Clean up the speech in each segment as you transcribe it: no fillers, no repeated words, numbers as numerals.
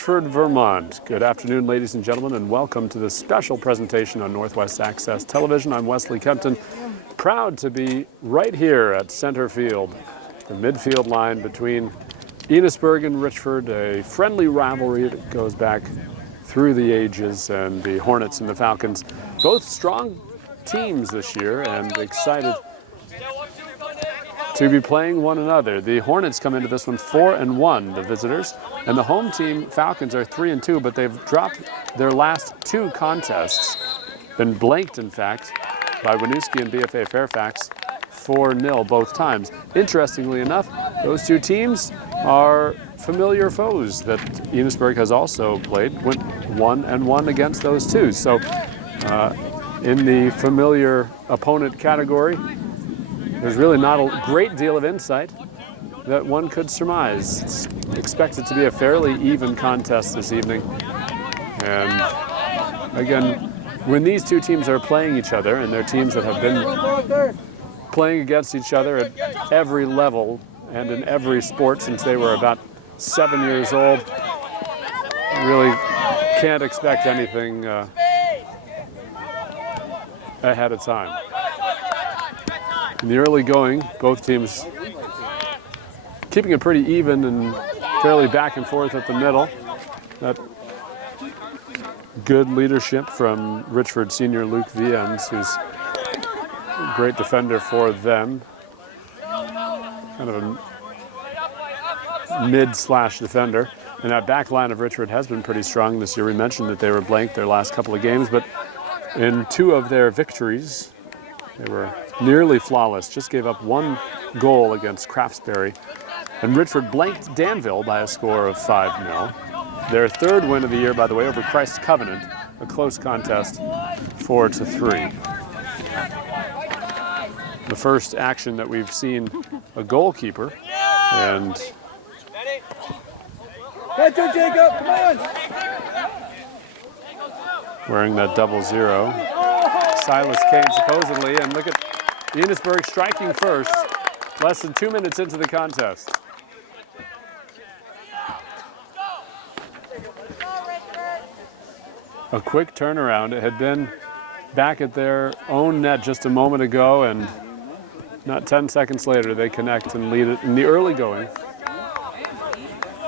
Richford, Vermont. Good afternoon, ladies and gentlemen, and welcome to this special presentation on Northwest Access Television. I'm Wesley Kempton, proud to be right here at center field, the midfield line between Enosburg and Richford, a friendly rivalry that goes back through the ages, and the Hornets and the Falcons, both strong teams this year and excited to be playing one another. The Hornets come into this one 4-1, the visitors, and the home team Falcons are 3-2, but they've dropped their last two contests, been blanked in fact by Winooski and BFA Fairfax 4-0 both times. Interestingly enough, those two teams are familiar foes that Enosburg has also played, went 1-1 against those two. So in the familiar opponent category, there's really not a great deal of insight that one could surmise. It's expected to be a fairly even contest this evening. And again, when these two teams are playing each other, and they're teams that have been playing against each other at every level and in every sport since they were about 7 years old, you really can't expect anything ahead of time. In the early going, both teams keeping it pretty even and fairly back and forth at the middle. That good leadership from Richford senior Luke Viens, who's a great defender for them. Kind of a mid/defender. And that back line of Richford has been pretty strong this year. We mentioned that they were blanked their last couple of games, but in two of their victories, they were nearly flawless, just gave up one goal against Craftsbury. And Richford blanked Danville by a score of 5-0. Their third win of the year, by the way, over Christ's Covenant, a close contest, 4-3. The first action that we've seen a goalkeeper, and Jacob, come on! wearing that 00. Silas Kane supposedly, and look at Enosburg striking first, less than 2 minutes into the contest. A quick turnaround. It had been back at their own net just a moment ago, and not 10 seconds later they connect and lead it in the early going.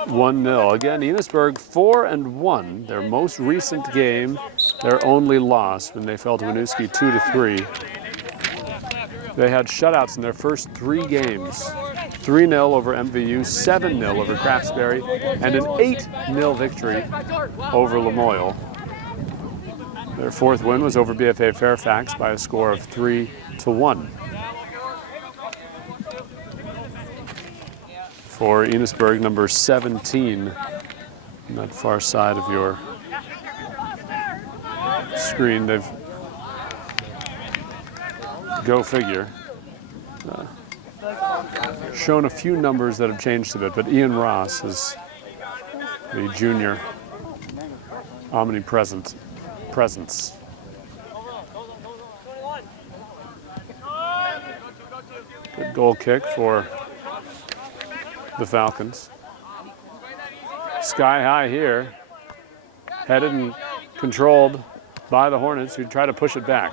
1-0. Again, Enosburg 4-1, their most recent game, their only loss when they fell to Winooski 2-3. They had shutouts in their first 3 games. 3-0 over MVU, 7-0 over Craftsbury, and an 8-0 victory over Lamoille. Their fourth win was over BFA Fairfax by a score of 3-1. For Enosburg, number 17, on that far side of your screen, they've, go figure, shown a few numbers that have changed a bit, but Ian Ross is the junior omnipresent presence. Good goal kick for the Falcons. Sky high here, headed and controlled by the Hornets, who try to push it back.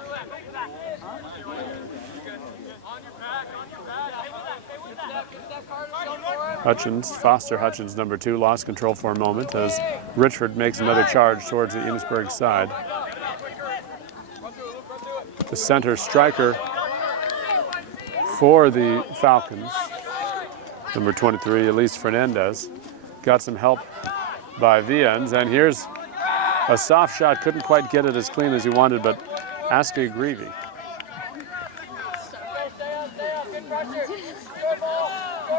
Hutchins, Foster Hutchins, number 2, lost control for a moment as Richford makes another charge towards the Enosburg side. The center striker for the Falcons, number 23, Elise Fernandez, got some help by Viens, and here's a soft shot, couldn't quite get it as clean as he wanted, but Aska Greavy.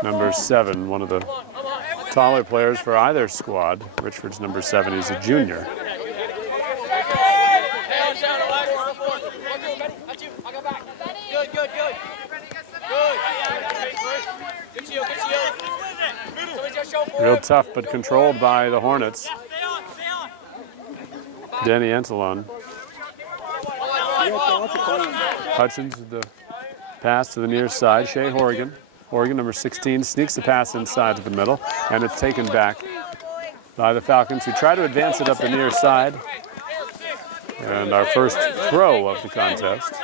Number 7, one of the taller players for either squad. Richford's number 7, he's a junior. Real tough, but controlled by the Hornets. Danny Antelon. Hutchins with the pass to the near side. Shea Horgan. Horgan, number 16, sneaks the pass inside to the middle, and it's taken back by the Falcons, who try to advance it up the near side. And our first throw of the contest.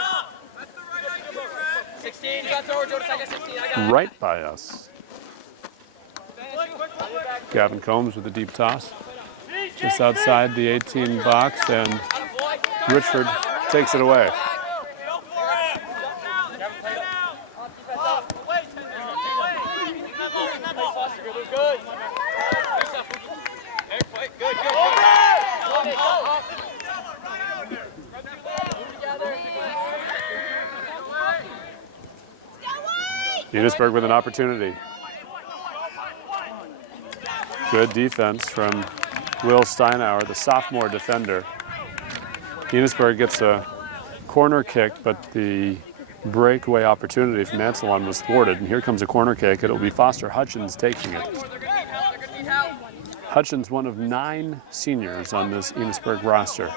Right by us. Gavin Combs with a deep toss. Just outside the 18 box, and Richford takes it away. Enosburg with an opportunity. Good defense from Will Steinauer, the sophomore defender. Enosburg gets a corner kick, but the breakaway opportunity from Anselon was thwarted. And here comes a corner kick. It'll be Foster Hutchins taking it. Hutchins, one of 9 seniors on this Enosburg roster.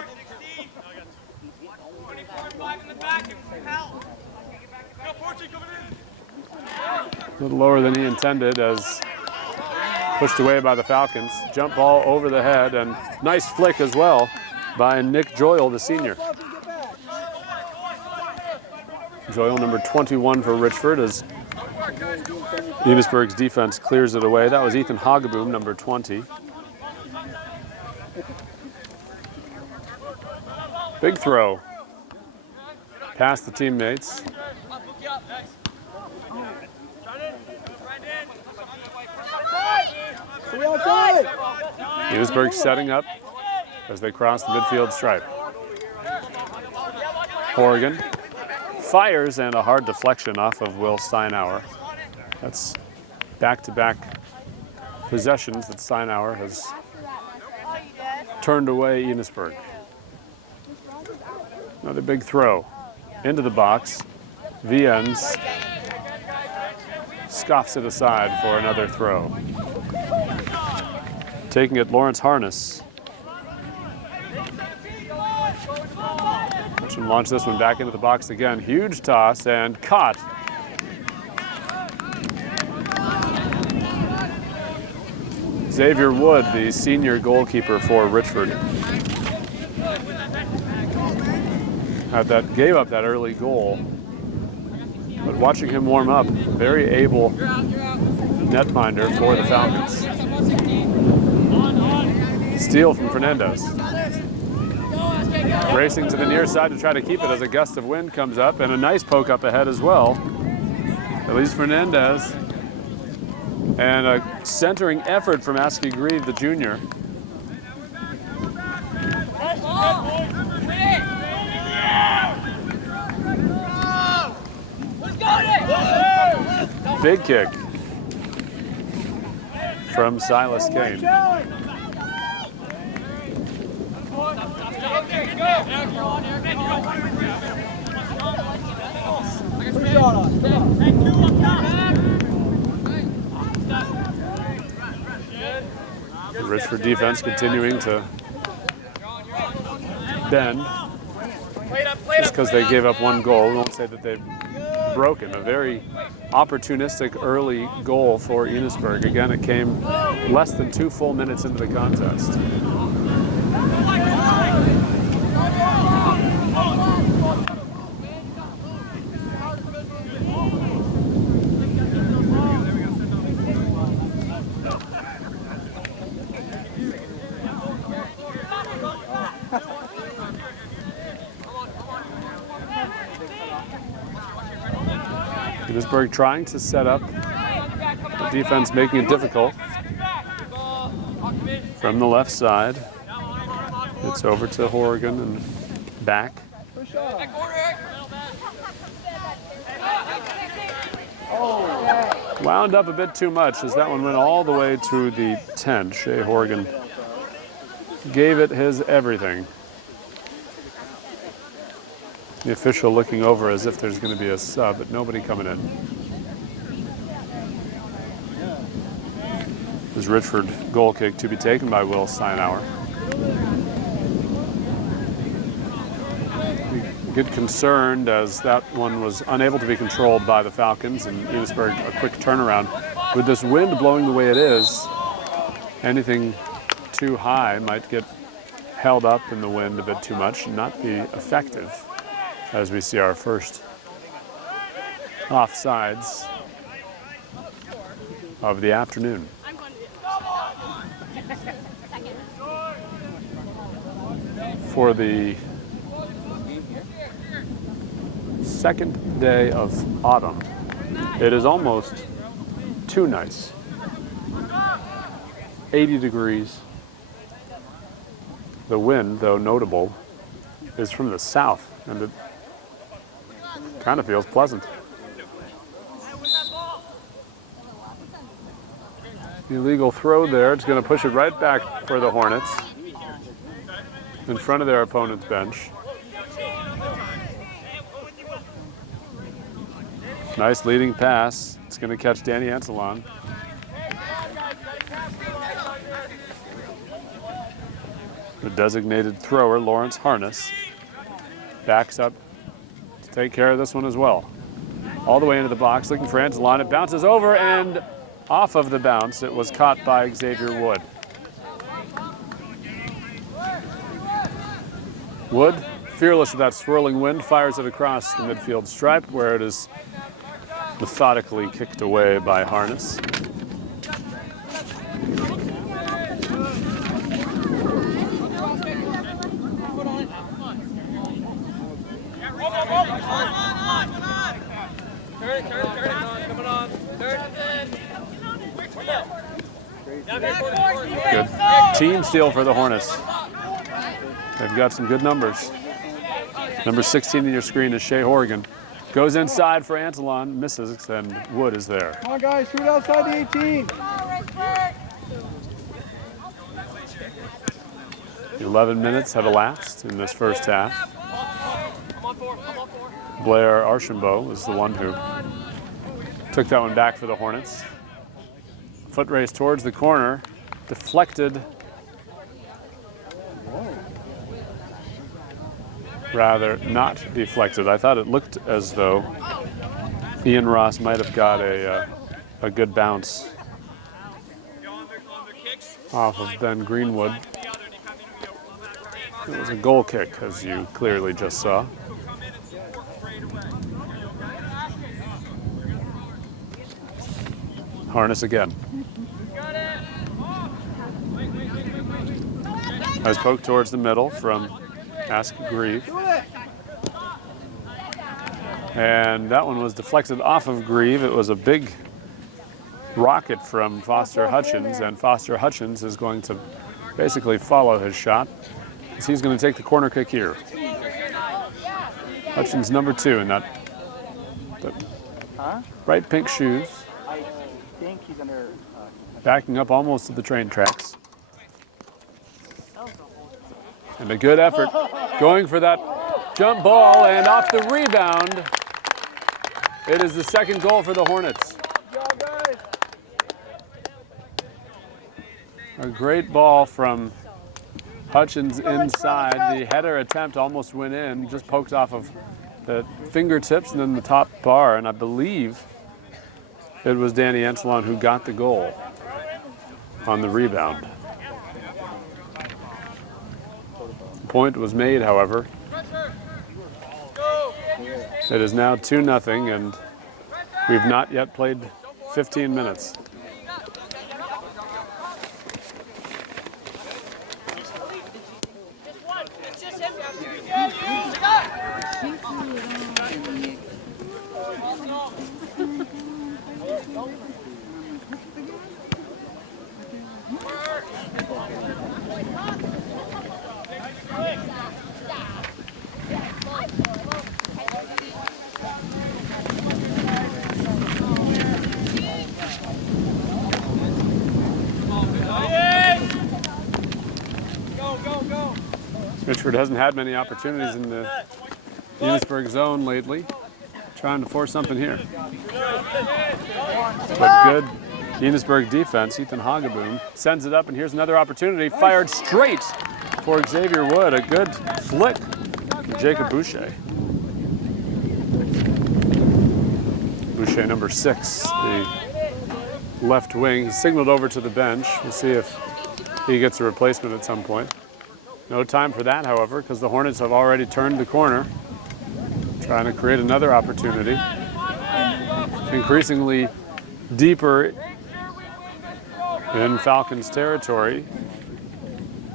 A little lower than he intended, as pushed away by the Falcons. Jump ball over the head, and nice flick as well by Nick Joyle, the senior. Joyle, number 21 for Richford, as Enosburg's defense clears it away. That was Ethan Hogeboom, number 20. Big throw. Past the teammates. Enosburg setting up as they cross the midfield stripe. Horgan fires, and a hard deflection off of Will Steinauer. That's back-to-back possessions that Steinauer has turned away Enosburg. Another big throw into the box. Viens scoffs it aside for another throw. Taking it, Lawrence Harness. Watch him launch this one back into the box again. Huge toss and caught. Xavier Wood, the senior goalkeeper for Richford. Gave up that early goal. But watching him warm up, very able netminder for the Falcons. Steal from Fernandez. Racing to the near side to try to keep it as a gust of wind comes up, and a nice poke up ahead as well. Elise Fernandez. And a centering effort from Askey Grieve, the junior. Big kick from Silas Kane. The Richford defense continuing to bend. Just because they gave up one goal, we won't say that they've broken. A very opportunistic early goal for Enosburg. Again, it came less than 2 full minutes into the contest. Enosburg trying to set up, the defense making it difficult. From the left side, it's over to Horgan and back. Wound up a bit too much as that one went all the way to the 10. Shea Horgan gave it his everything. The official looking over as if there's going to be a sub, but nobody coming in. This Richford goal kick to be taken by Will Steinauer. We get concerned as that one was unable to be controlled by the Falcons, and Enosburg a quick turnaround. With this wind blowing the way it is, anything too high, might get held up in the wind a bit too much and not be effective as we see our first offsides of the afternoon. For the second day of autumn, it is almost too nice. 80 degrees. The wind, though notable, is from the south, and it kind of feels pleasant. Illegal throw there. It's going to push it right back for the Hornets in front of their opponent's bench. Nice leading pass. It's going to catch Danny Anselon. The designated thrower, Lawrence Harness, backs up to take care of this one as well. All the way into the box, looking for Anselon. It bounces over, and off of the bounce, it was caught by Xavier Wood. Wood, fearless of that swirling wind, fires it across the midfield stripe where it is methodically kicked away by Harness. Good team steal for the Hornets. They've got some good numbers. Number 16 on your screen is Shea Horgan. Goes inside for Anselon, misses, and Wood is there. Come on, guys, shoot outside the 18. 11 minutes have elapsed in this first half. Blair Archambault is the one who took that one back for the Hornets. Foot race towards the corner, deflected. Rather, not deflected. I thought it looked as though Ian Ross might have got a good bounce off of Ben Greenwood. It was a goal kick, as you clearly just saw. Harness again. Nice poke towards the middle from Ask Grieve. And that one was deflected off of Grieve. It was a big rocket from Foster Hutchins, and Foster Hutchins is going to basically follow his shot, as he's going to take the corner kick here. Hutchins number 2 in that bright pink shoes. I think he's under. Backing up almost to the train tracks. And a good effort going for that jump ball, and off the rebound. It is the second goal for the Hornets. A great ball from Hutchins inside. The header attempt almost went in, just poked off of the fingertips and then the top bar, and I believe it was Danny Anselon who got the goal on the rebound. Point was made, however. It is now 2-0, and we've not yet played 15 minutes. Richford hasn't had many opportunities in the Enosburg zone lately. Trying to force something here. But good Enosburg defense. Ethan Hagaboom sends it up, and here's another opportunity. Fired straight for Xavier Wood. A good flick for Jacob Boucher. Boucher number 6, the left wing. He signaled over to the bench. We'll see if he gets a replacement at some point. No time for that, however, because the Hornets have already turned the corner, trying to create another opportunity. Increasingly deeper in Falcons territory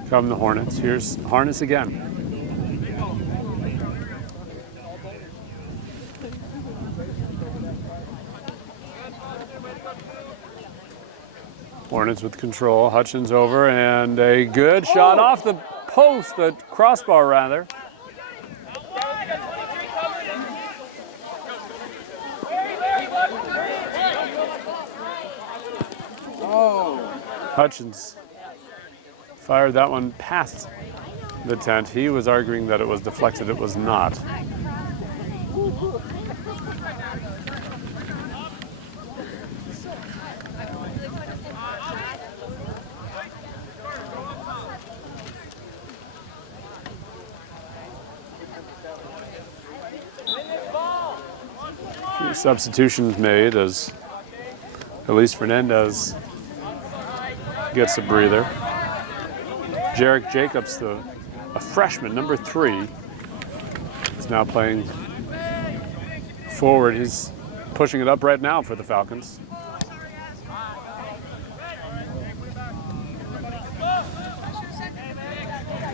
come the Hornets. Here's Harness again. Hornets with control. Hutchins over, and a good shot off the post, the crossbar rather. Hutchins fired that one past the tent. He was arguing that it was deflected. It was not. Few substitutions made as at least Fernandez gets a breather. Jarek Jacobs, a freshman, number 3, is now playing forward. He's pushing it up right now for the Falcons.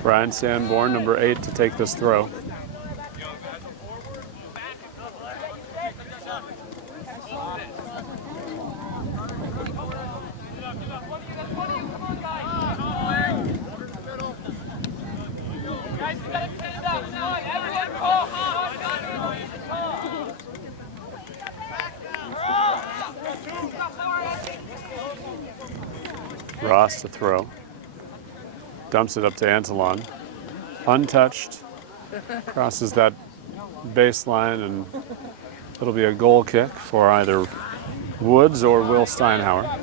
Brian Sanborn, number 8, to take this throw. Ross to throw. Dumps it up to Antolon. Untouched. Crosses that baseline, and it'll be a goal kick for either Woods or Will Steinhauer.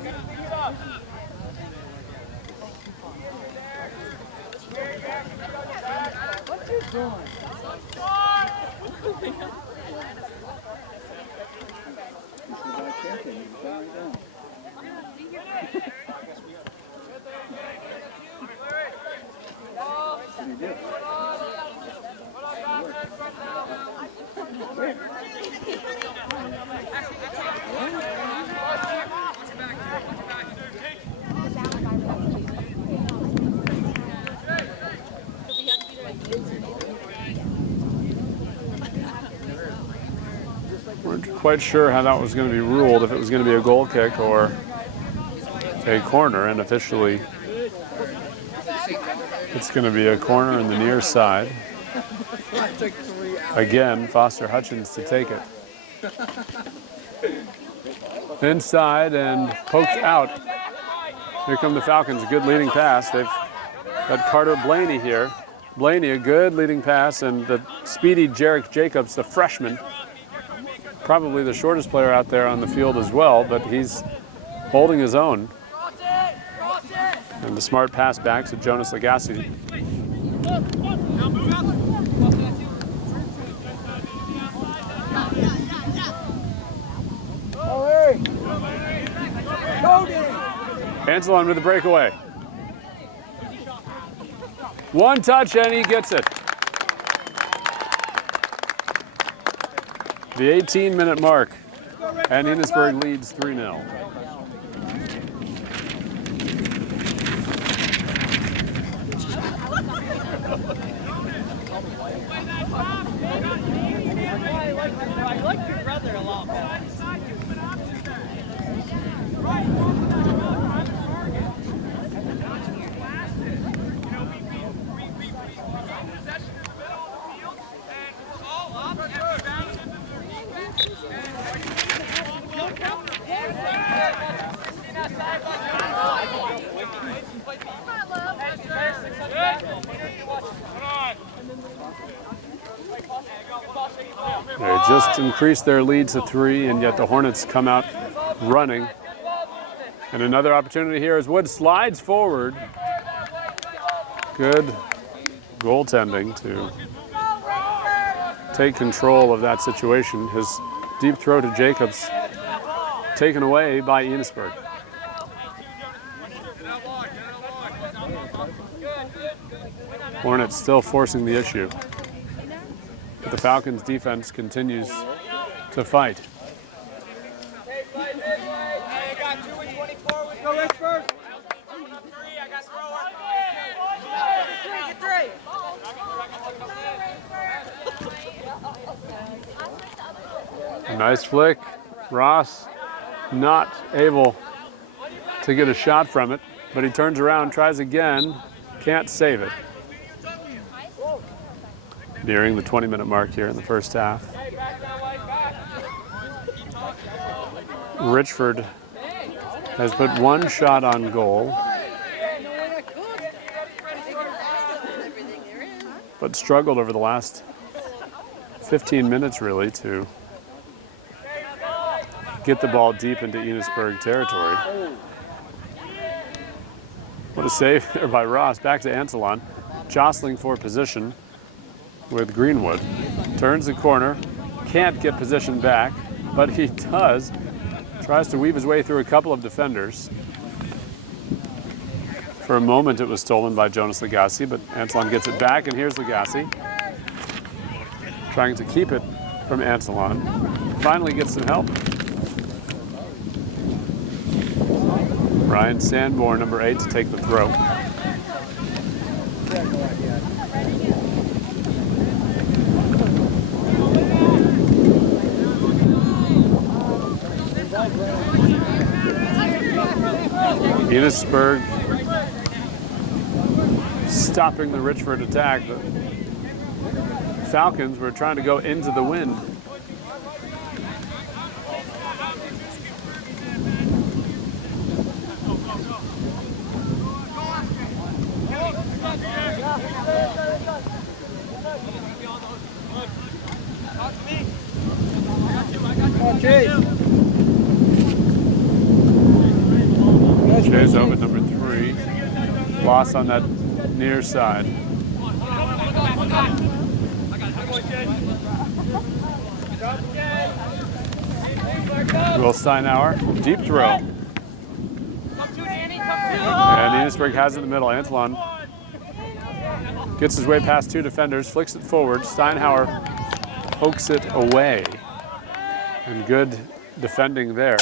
Weren't quite sure how that was going to be ruled, if it was going to be a goal kick or a corner, and officially it's going to be a corner in the near side. Again, Foster Hutchins to take it. Inside and poked out. Here come the Falcons, a good leading pass. They've got Carter Blaney here. Blaney, a good leading pass, and the speedy Jarek Jacobs, the freshman, probably the shortest player out there on the field as well, but he's holding his own. And the smart pass back to Jonas Lagasse. Antolon with the breakaway. One touch and he gets it. The 18-minute mark, and Enosburg leads 3-0. I like your brother a lot. They just increased their lead to 3, and yet the Hornets come out running. And another opportunity here as Wood slides forward. Good goaltending to take control of that situation. His deep throw to Jacobs taken away by Enosburg. Hornets still forcing the issue. But the Falcons defense continues to fight. Go Richford. A nice flick. Ross not able to get a shot from it, but he turns around, tries again, can't save it. Nearing the 20-minute mark here in the first half. Richford has put one shot on goal, but struggled over the last 15 minutes really to get the ball deep into Enosburg territory. What a save there by Ross. Back to Anselon, jostling for position with Greenwood. Turns the corner, can't get position back, but he does. Tries to weave his way through a couple of defenders. For a moment it was stolen by Jonas Lagasse, but Anselon gets it back, and here's Lagasse. Trying to keep it from Anselon. Finally gets some help. Ryan Sanborn, number 8, to take the throw. Enosburg stopping the Richford attack. The Falcons were trying to go into the wind. Chase over number 3. Loss on that near side. Will Steinauer, deep throw. And Enosburg has it in the middle. Anselon gets his way past 2 defenders, flicks it forward. Steinauer pokes it away. And good defending there.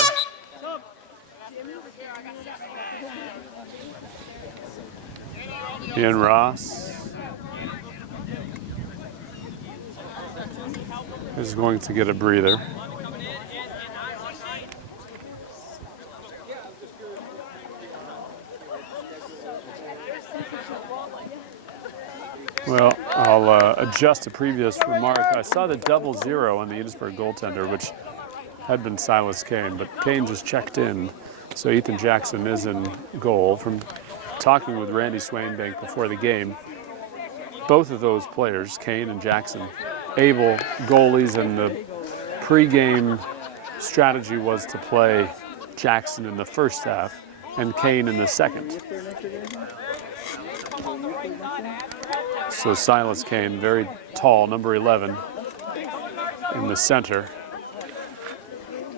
Ian Ross is going to get a breather. Well, I'll adjust a previous remark. I saw the 0-0 on the Enosburg goaltender, which had been Silas Kane, but Kane just checked in. So Ethan Jackson is in goal. From talking with Randy Swainbank before the game, both of those players, Kane and Jackson, able goalies, and the pregame strategy was to play Jackson in the first half and Kane in the second. So Silas Kane, very tall, number 11, in the center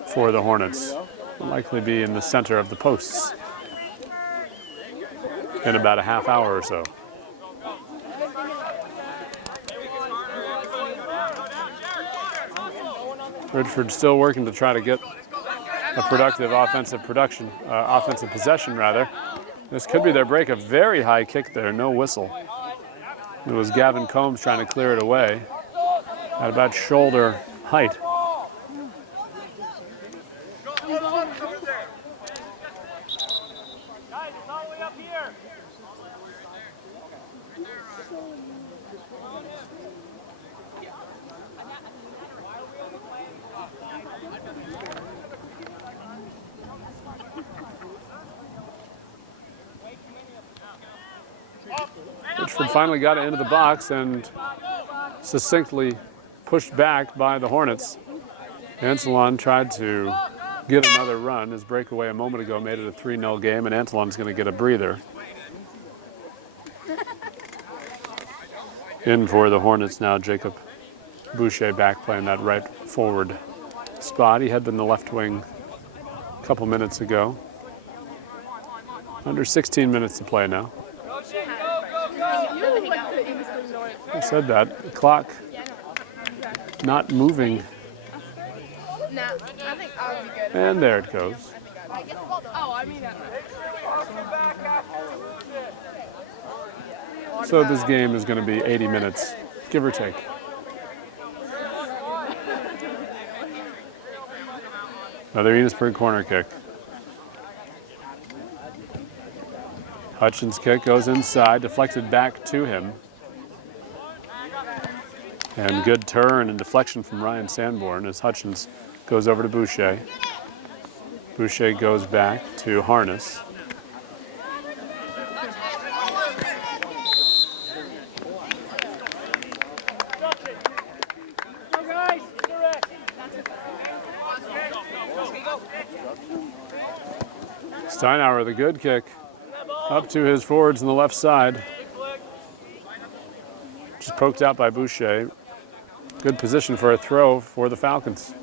for the Hornets. Will likely be in the center of the posts in about a half hour or so. Richford still working to try to get a productive offensive possession rather. This could be their break. A very high kick there, no whistle. It was Gavin Combs trying to clear it away at about shoulder height. Richford finally got it into the box and succinctly pushed back by the Hornets. Anselon tried to get another run. His breakaway a moment ago made it a 3-0 game, and Anselon's going to get a breather. In for the Hornets now, Jacob Boucher back playing that right forward spot. He had been the left wing a couple minutes ago. Under 16 minutes to play now. I said that. The clock not moving. Nah, I think I'll be good. And there it goes. Oh, I mean, So this game is going to be 80 minutes, give or take. Another Enosburg corner kick. Hutchins' kick goes inside, deflected back to him. And good turn and deflection from Ryan Sanborn as Hutchins goes over to Boucher. Boucher goes back to Harness. Steinauer, the good kick, up to his forwards on the left side. Just poked out by Boucher. Good position for a throw for the Falcons.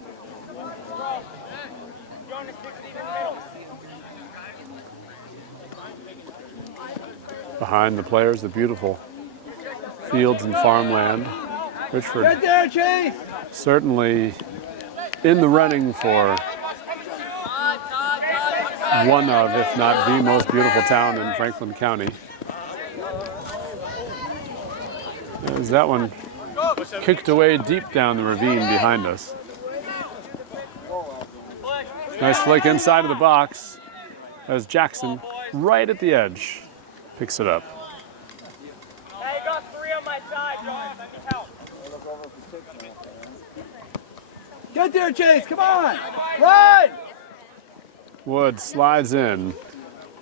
Behind the players, the beautiful fields and farmland. Richford Get there, Chase! certainly in the running for one of, if not the most beautiful town in Franklin County. As that one kicked away deep down the ravine behind us. Nice flick inside of the box as Jackson, right at the edge, picks it up. Hey, you got 3 on my side, John. Let me help. Get there, Chase! Come on! Run! Wood slides in.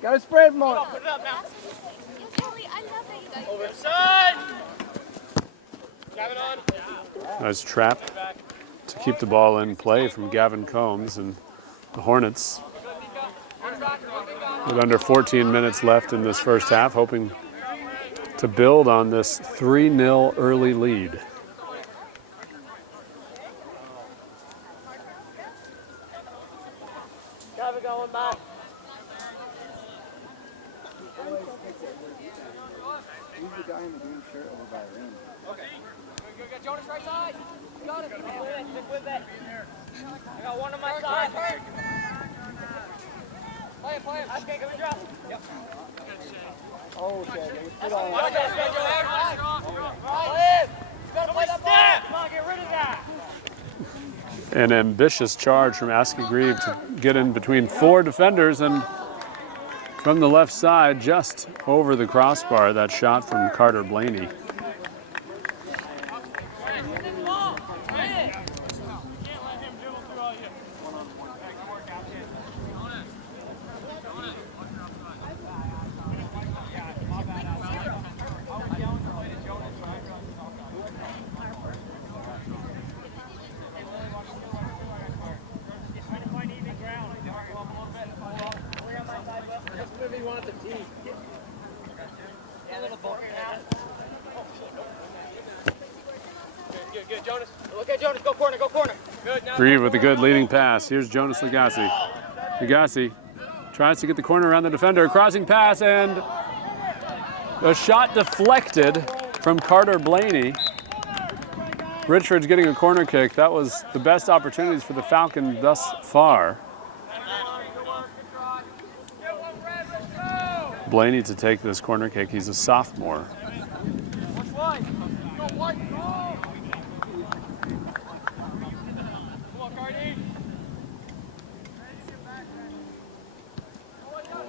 Got a sprint mode. Put it up now. Kelly, I love that you guys. Over the side. Gavin on. Nice trap to keep the ball in play from Gavin Combs and the Hornets. With under 14 minutes left in this first half, hoping to build on this 3-0 early lead. Gavin going back. Who's the guy in the green shirt over by the rim? Okay. Go get Jonas right side. You got it. Stick with it. I got 1 on my side. Play it. I can't go and drop. Yep. Oh, okay. Put Come on. on, get rid of that. An ambitious charge from Askey Grieve to get in between 4 defenders, and from the left side, just over the crossbar, that shot from Carter Blaney. Good, Jonas. Look at Jonas. Go corner. Good. Now. Grieve with a good leading pass. Here's Jonas Lagasse. Lagasse tries to get the corner around the defender. Crossing pass, and a shot deflected from Carter Blaney. Richford's getting a corner kick. That was the best opportunities for the Falcon thus far. Blaney to take this corner kick. He's a sophomore.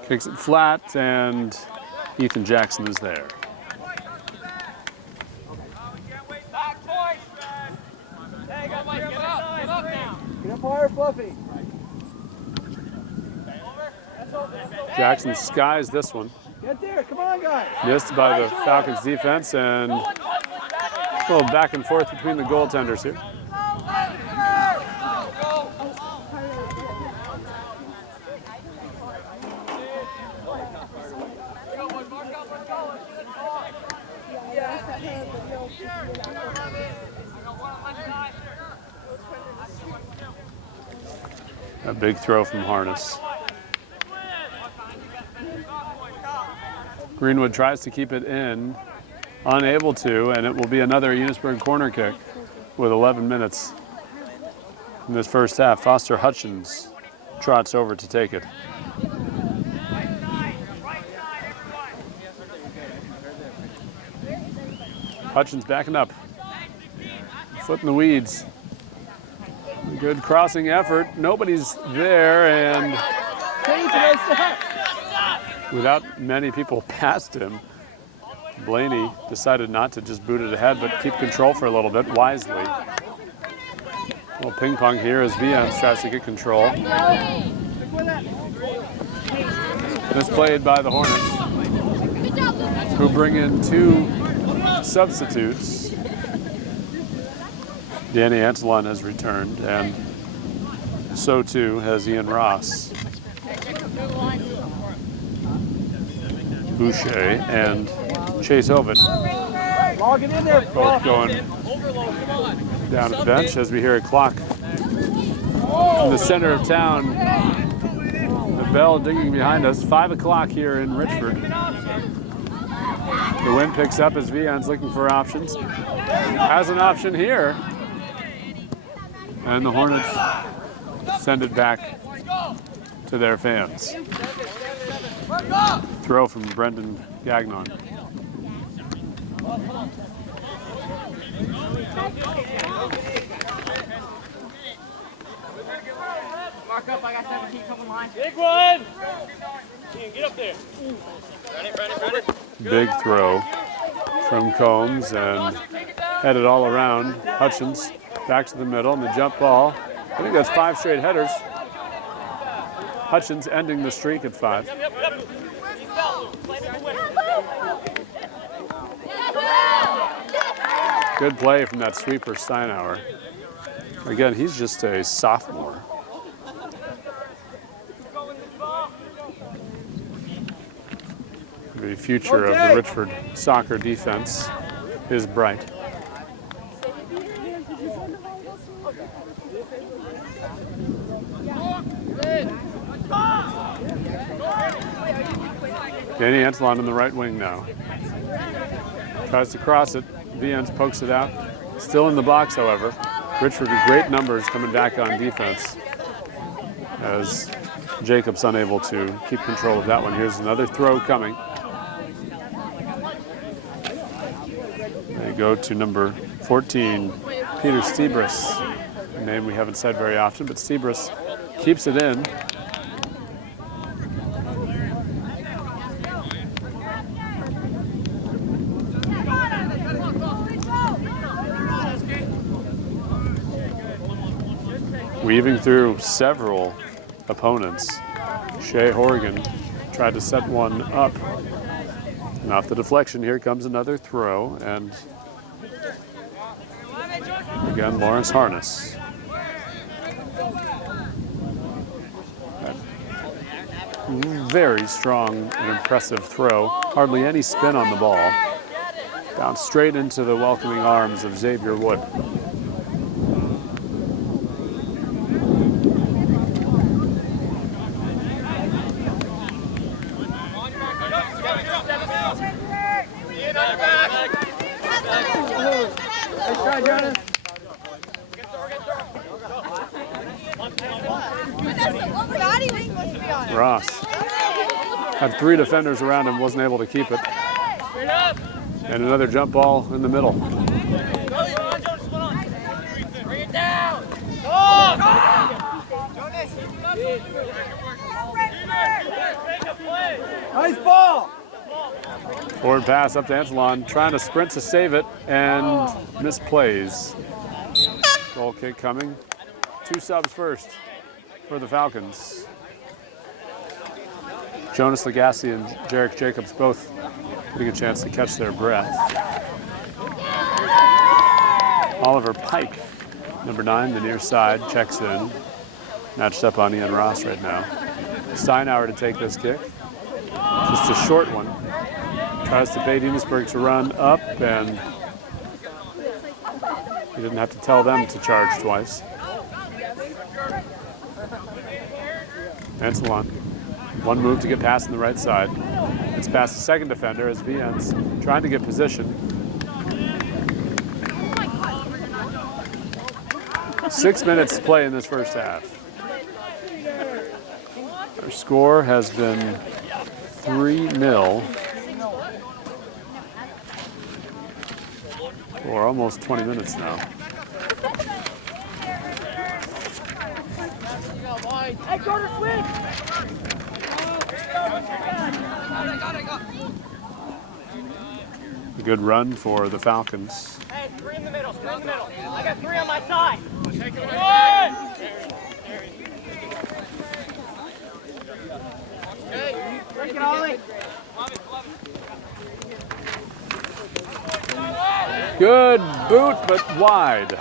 Kicks it flat, and Ethan Jackson is there. Get up higher, Fluffy. Jackson skies this one. Get there. Come on, guys. Missed by the Falcons defense, and a little back and forth between the goaltenders here. A big throw from Harness. Greenwood tries to keep it in. unable to, and it will be another Enosburg corner kick with 11 minutes in this first half. Foster Hutchins trots over to take it. Hutchins backing up. Foot in the weeds. Good crossing effort. Nobody's there, and without many people past him, Blaney decided not to just boot it ahead, but keep control for a little bit, wisely. A little ping pong here as Vians tries to get control. Misplayed by the Hornets, who bring in 2 substitutes. Danny Antolon has returned, and so too has Ian Ross. Boucher and Chase Ovid both going down to the bench as we hear a clock in the center of town. The bell dinging behind us. 5 o'clock here in Richford. The wind picks up as Vian's looking for options. Has an option here. And the Hornets send it back to their fans. Throw from Brendan Gagnon. Mark up, I got 17 coming line. Big one! Get up there. Ready. Big throw from Combs and headed all around. Hutchins back to the middle and the jump ball. I think that's 5 straight headers. Hutchins ending the streak at 5. Good play from that sweeper Steinauer. Again, he's just a sophomore. The future of the Richford soccer defense is bright. Danny Antolon in the right wing now. Tries to cross it. Vians pokes it out. Still in the box, however. Richford with great numbers coming back on defense as Jacobs unable to keep control of that one. Here's another throw coming. They go to number 14, Peter Stebris, a name we haven't said very often, but Stebris keeps it in. Weaving through several opponents. Shea Horgan tried to set one up. And off the deflection, here comes another throw. And again, Lawrence Harness. Very strong and impressive throw. Hardly any spin on the ball. Bounced straight into the welcoming arms of Xavier Wood. Ross had 3 defenders around him, wasn't able to keep it. And another jump ball in the middle. Bring it down. Nice ball. Forward pass up to Antolon, trying to sprint to save it and misplays. Goal kick coming. 2 subs first for the Falcons. Jonas Lagasse and Jarek Jacobs both getting a chance to catch their breath. Oliver Pike, number 9, the near side, checks in. Matched up on Ian Ross right now. Steinauer to take this kick. Just a short one. Tries to bait Enosburg to run up, and he didn't have to tell them to charge twice. Antolon. One move to get past on the right side. It's past the second defender as Vians trying to get position. 6 minutes to play in this first half. Our score has been 3-0 for almost 20 minutes now. Hey, Jordan, switch! A good run for the Falcons. Hey, 3 in the middle, 3 in the middle. I got 3 on my side. Take it, Ollie. Good boot, but wide.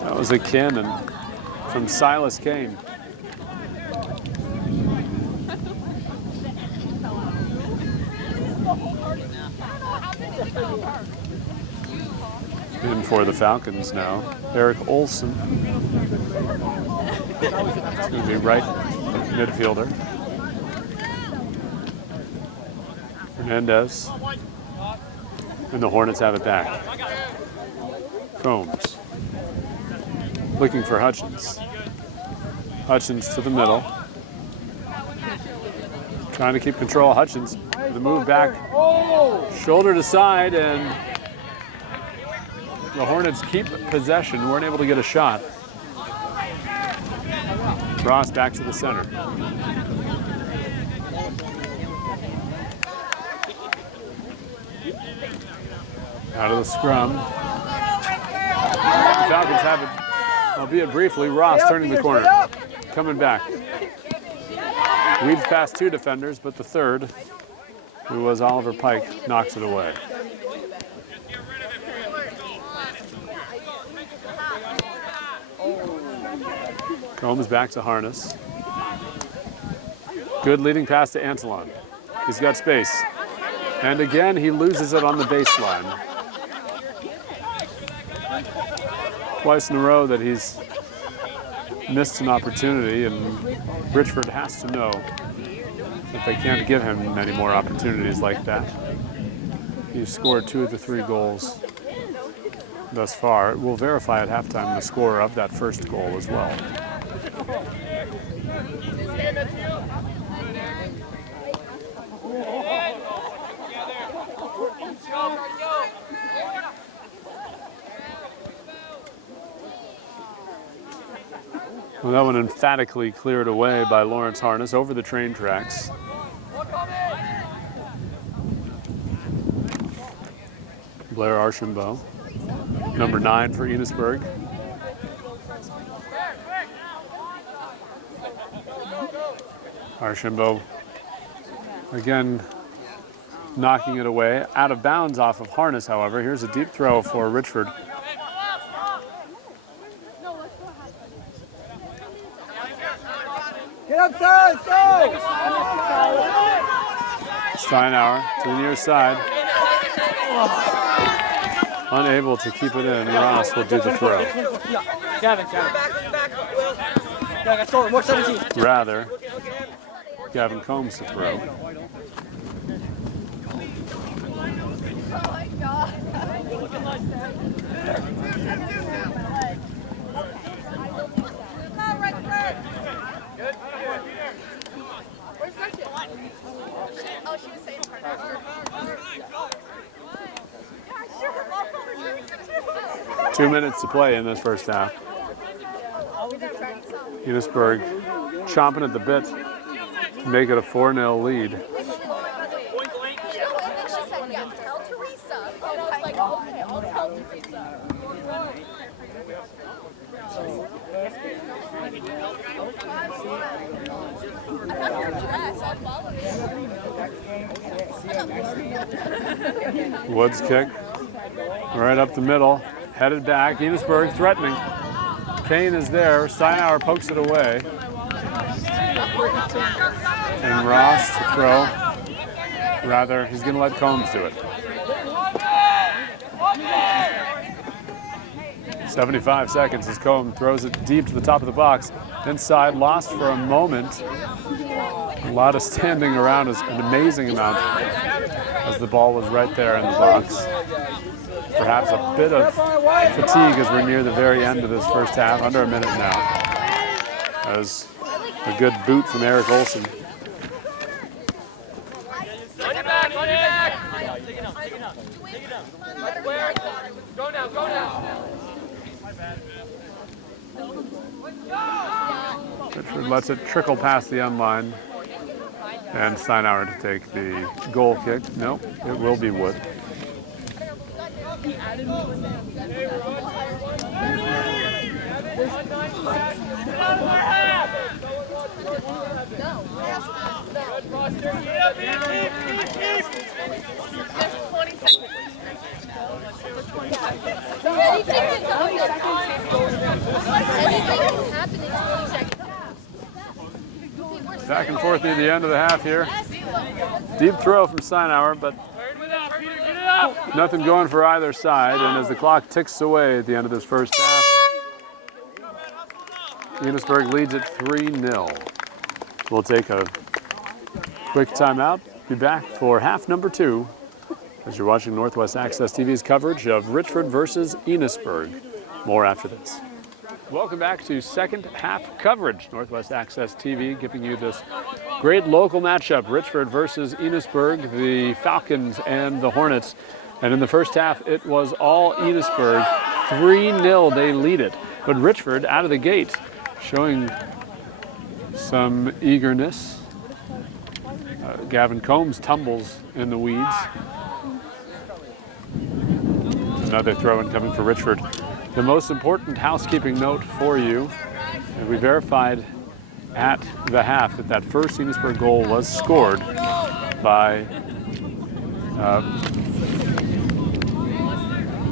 That was a cannon from Silas Kane. In for the Falcons now, Eric Olson. It's going to be right midfielder. Hernandez. And the Hornets have it back. Combs. Looking for Hutchins. Hutchins to the middle. Trying to keep control. Hutchins with a move back. Shoulder to side, and the Hornets keep possession. Weren't able to get a shot. Ross back to the center. Out of the scrum. The Falcons have it, albeit briefly. Ross turning the corner. Coming back. Weaves past 2 defenders, but the third, who was Oliver Pike, knocks it away. Combs back to Harness. Good leading pass to Antolon. He's got space. And again, he loses it on the baseline. Twice in a row that he's missed an opportunity, and Richford has to know that they can't give him many more opportunities like that. He's scored 2 of the 3 goals thus far. We'll verify at halftime the score of that first goal as well. Well, that one emphatically cleared away by Lawrence Harness over the train tracks. Blair Archambault, number 9 for Enosburg. Archambault again knocking it away. Out of bounds off of Harness, however. Here's a deep throw for Richford. Get upstairs, go! Steinauer to the near side. Unable to keep it in. Ross will do the throw. Rather, Gavin Combs to throw. Oh my God. Where's Gretchen? Oh, she was saying her. 2 minutes to play in this first half. Enosburg chomping at the bit to make it a 4-0 lead. Woods kick right up the middle, headed back. Enosburg threatening. Kane is there. Steinauer pokes it away. And Ross to throw. Rather, he's going to let Combs do it. 75 seconds as Combs throws it deep to the top of the box. Inside, lost for a moment. A lot of standing around, an amazing amount, as the ball was right there in the box. perhaps a bit of fatigue as we're near the very end of this first half, under a minute now. That was a good boot from Eric Olson. On your back, on your back. Take it down, take it down. Take it down. Go now, go now. Richford lets it trickle past the end line. And Steinauer to take the goal kick. No, it will be Wood. Back and forth near the end of the half here. Deep throw from Steinauer, but nothing going for either side. And as the clock ticks away at the end of this first half, Enosburg leads it 3-0. We'll take a quick timeout. Be back for half number 2 as you're watching Northwest Access TV's coverage of Richford versus Enosburg. More after this. Welcome back to second half coverage. Northwest Access TV giving you this great local matchup, Richford versus Enosburg, the Falcons and the Hornets. And in the first half, it was all Enosburg. 3-0, they lead it. But Richford out of the gate, showing some eagerness. Gavin Combs tumbles in the weeds. Another throw-in coming for Richford. The most important housekeeping note for you, and we verified at the half that that first Enosburg goal was scored by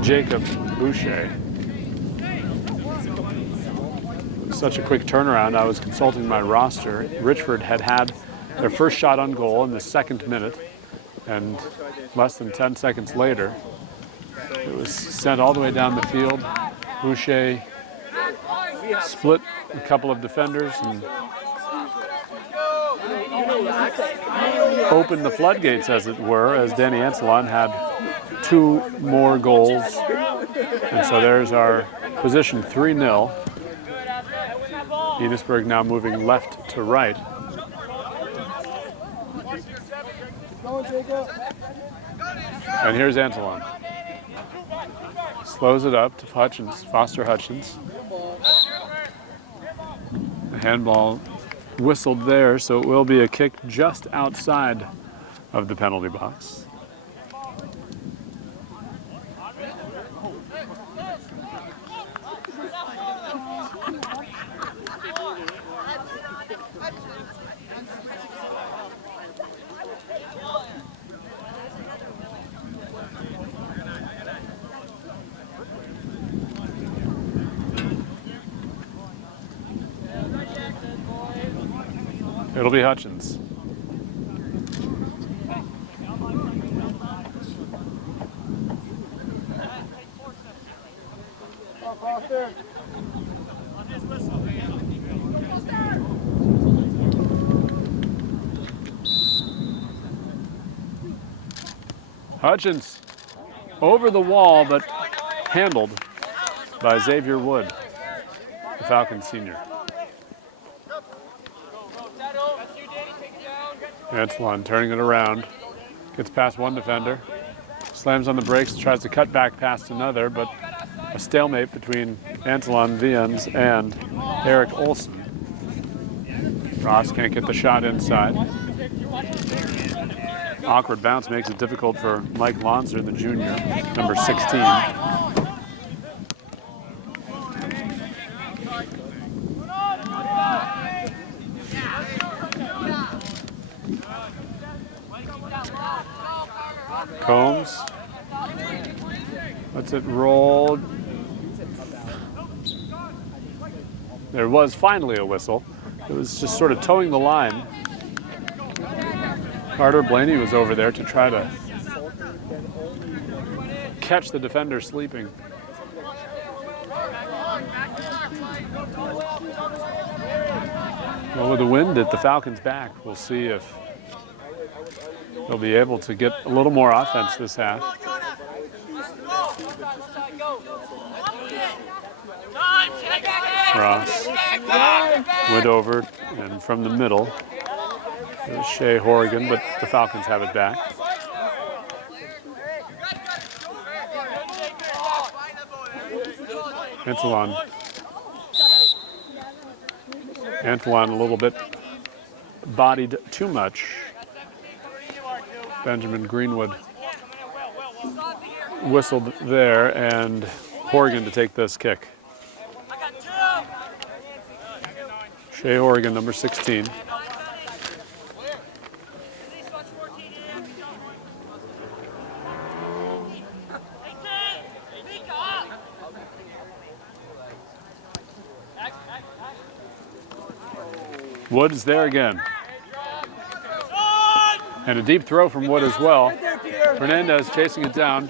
Jacob Boucher. Such a quick turnaround. I was consulting my roster. Richford had had their first shot on goal in the 2nd minute, and less than 10 seconds later, it was sent all the way down the field. Boucher split a couple of defenders and opened the floodgates, as it were, as Danny Anselon had 2 more goals. And so there's our position, 3-0. Enosburg now moving left to right. And here's Anselon. Slows it up to Hutchins, Foster Hutchins. The handball whistled there, so it will be a kick just outside of the penalty box. It'll be Hutchins. Hutchins over the wall, but handled by Xavier Wood, the Falcons senior. Anselon turning it around, gets past one defender, slams on the brakes, tries to cut back past another, but a stalemate between Anselon Viens and Eric Olson. Ross can't get the shot inside. Awkward bounce makes it difficult for Mike Lonser, the junior, number 16. Combs lets it roll. There was finally a whistle. It was just sort of towing the line. Carter Blaney was over there to try to catch the defender sleeping. Well, with the wind at the Falcons' back, we'll see if they'll be able to get a little more offense this half. Ross went over, and from the middle, it was Shea Horrigan, but the Falcons have it back. Antwon a little bit bodied too much. Benjamin Greenwood whistled there, and Horrigan to take this kick. Shea Horrigan, number 16. Wood is there again. And a deep throw from Wood as well. Fernandez chasing it down.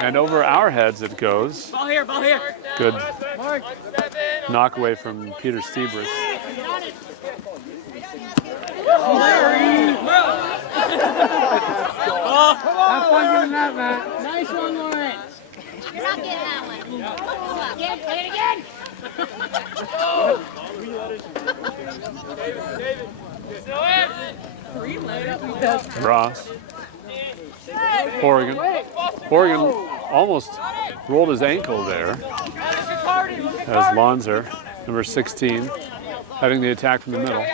And over our heads it goes. Ball here, ball here. Good knock away from Peter Stebris. Have fun doing that, Matt. Nice one, Lawrence. You're not getting that one. Again, play it again. Ross. Horrigan. Horrigan almost rolled his ankle there as Lonzer, number 16, heading the attack from the middle.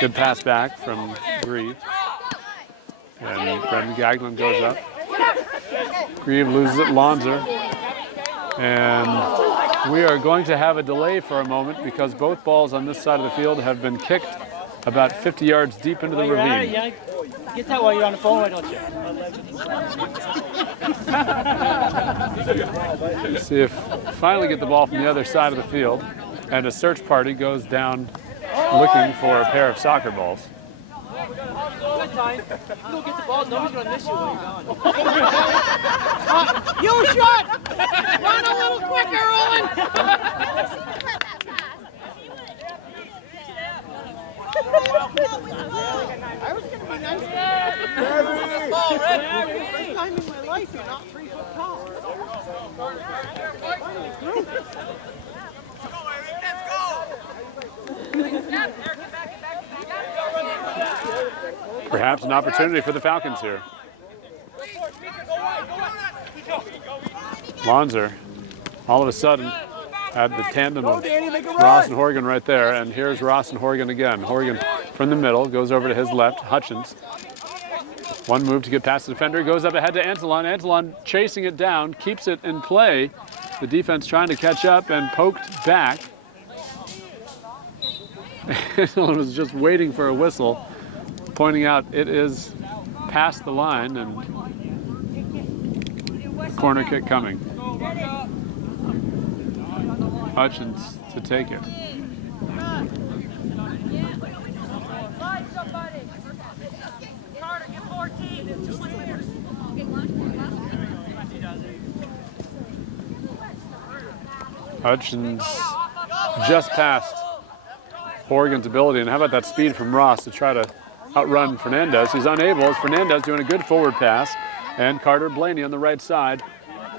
Good pass back from Grieve. And Brendan Gagnon goes up. Grieve loses it, Lonzer. And we are going to have a delay for a moment because both balls on this side of the field have been kicked about 50 yards deep into the ravine. Get that while you're on the phone, why don't you? See if finally get the ball from the other side of the field, and a search party goes down looking for a pair of soccer balls. Good time. You go get the ball, nobody's going to miss you when you're gone. You shot! Run a little quicker, Owen! I was going to be nice. First time in my life you're not 3 foot tall. Perhaps an opportunity for the Falcons here. Lonzer, all of a sudden, had the tandem of Ross and Horrigan right there, and here's Ross and Horrigan again. Horrigan from the middle, goes over to his left, Hutchins. One move to get past the defender, goes up ahead to Antolon. Antolon chasing it down, keeps it in play. The defense trying to catch up and poked back. Antolon was just waiting for a whistle, pointing out it is past the line and corner kick coming. Hutchins to take it. Hutchins just past Horrigan's ability, and how about that speed from Ross to try to outrun Fernandez. He's unable as Fernandez doing a good forward pass, and Carter Blaney on the right side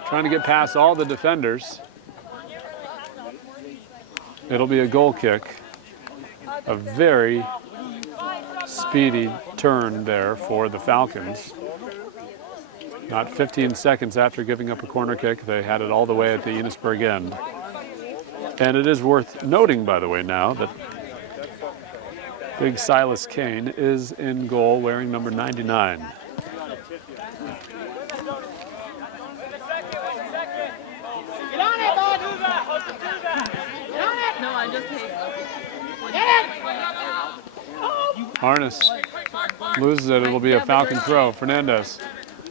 trying to get past all the defenders. It'll be a goal kick. A very speedy turn there for the Falcons. Not 15 seconds after giving up a corner kick, they had it all the way at the Enosburg end. And it is worth noting, by the way, now that Big Silas Kane is in goal wearing number 99. Get on it, bud! Get on it! No, I just hate it! Harness loses it. It'll be a Falcon throw. Fernandez.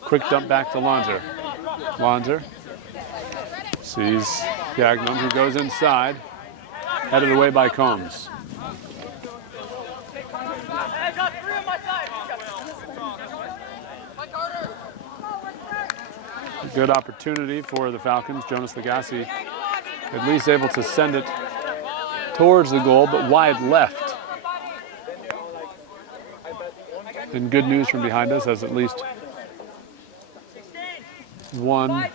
Quick dump back to Lonzer. Lonzer sees Gagnon, who goes inside. Headed away by Combs. A good opportunity for the Falcons. Jonas Lagasse at least able to send it towards the goal, but wide left. And good news from behind us as at least one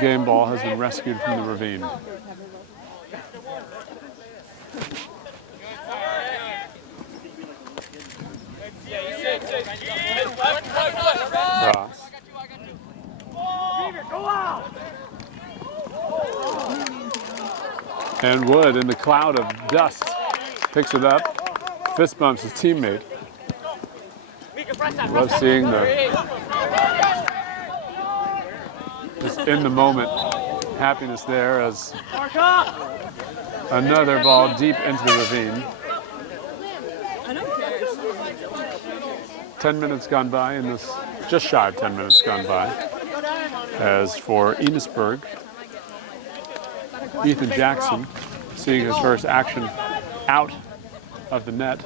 game ball has been rescued from the ravine. Ross. And Wood, in the cloud of dust, picks it up, fist bumps his teammate. Love seeing this in the moment happiness there as another ball deep into the ravine. 10 minutes gone by in this, just shy of 10 minutes gone by. As for Enosburg, Ethan Jackson seeing his first action out of the net.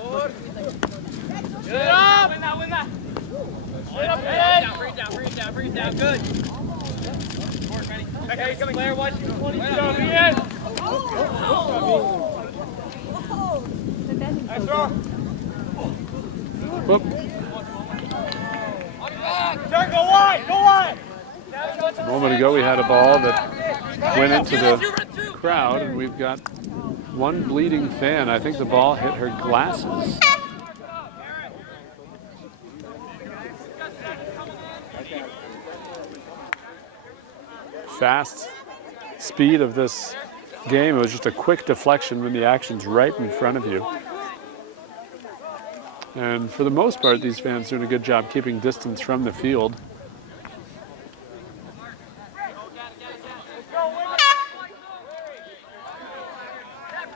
Good up! Win that. Bring it down. Good. Okay, coming. Blair, watch you. 20. Nice throw. Whoop. Go wide. A moment ago we had a ball that went into the crowd, and we've got one bleeding fan. I think the ball hit her glasses. Fast speed of this game. It was just a quick deflection when the action's right in front of you. And for the most part, these fans doing a good job keeping distance from the field.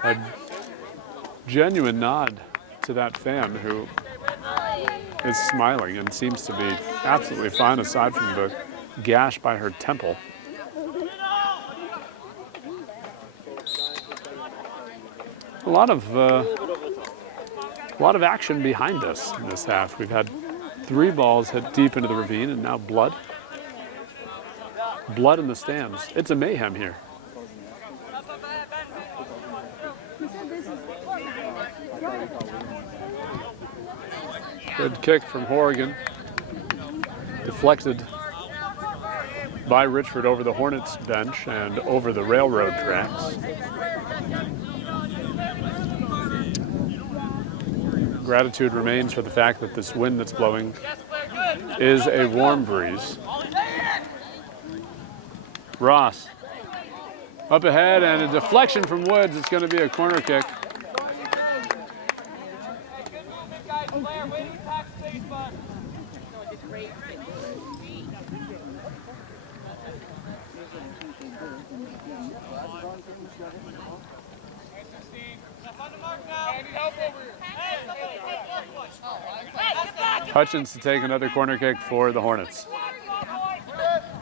A genuine nod to that fan who is smiling and seems to be absolutely fine aside from the gash by her temple. A lot of action behind us in this half. We've had 3 balls hit deep into the ravine, and now blood. Blood in the stands. It's a mayhem here. Good kick from Horrigan. Deflected by Richford over the Hornets bench and over the railroad tracks. Gratitude remains for the fact that this wind that's blowing is a warm breeze. Ross up ahead, and a deflection from Woods. It's going to be a corner kick. Hutchins to take another corner kick for the Hornets.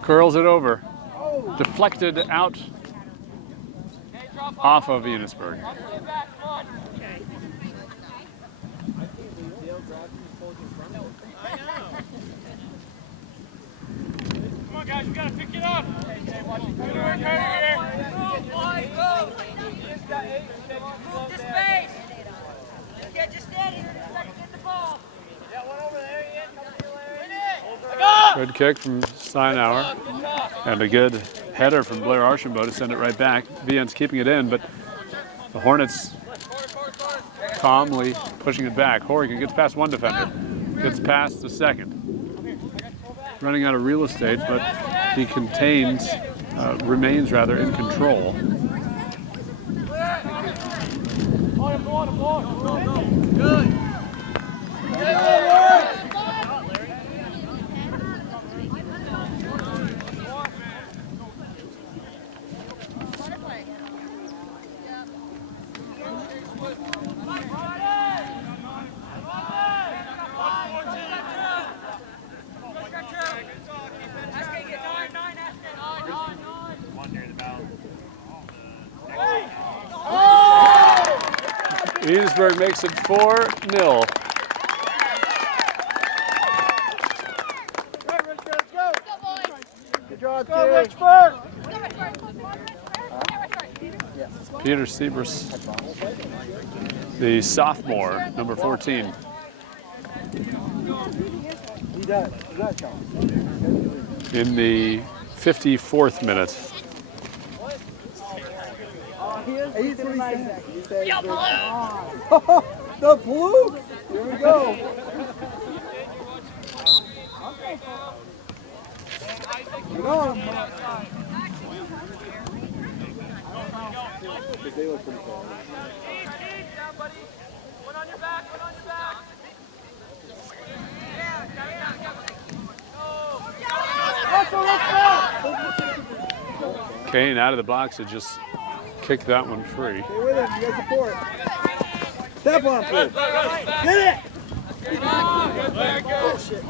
Curls it over. Deflected out off of Enosburg. Come on, guys, we gotta pick it up. Good work, here. Move to space. Get just steady. Get the ball. That one over there, Ian. Good kick from Steinauer. And a good header from Blair Archambault to send it right back. Vian's keeping it in, but the Hornets calmly pushing it back. Horrigan gets past one defender. Gets past the second. Running out of real estate, but he remains rather in control. Good. Enosburg makes it 4-0. Good job, Richford. Peter Siebers, the sophomore, number 14. In the 54th minute. He's the blue. Here we go. You know him. They look pretty cool. Kane out of the box had just kicked that one free. Stay with him. You guys support. Step on, please. Get it. Oh, shit.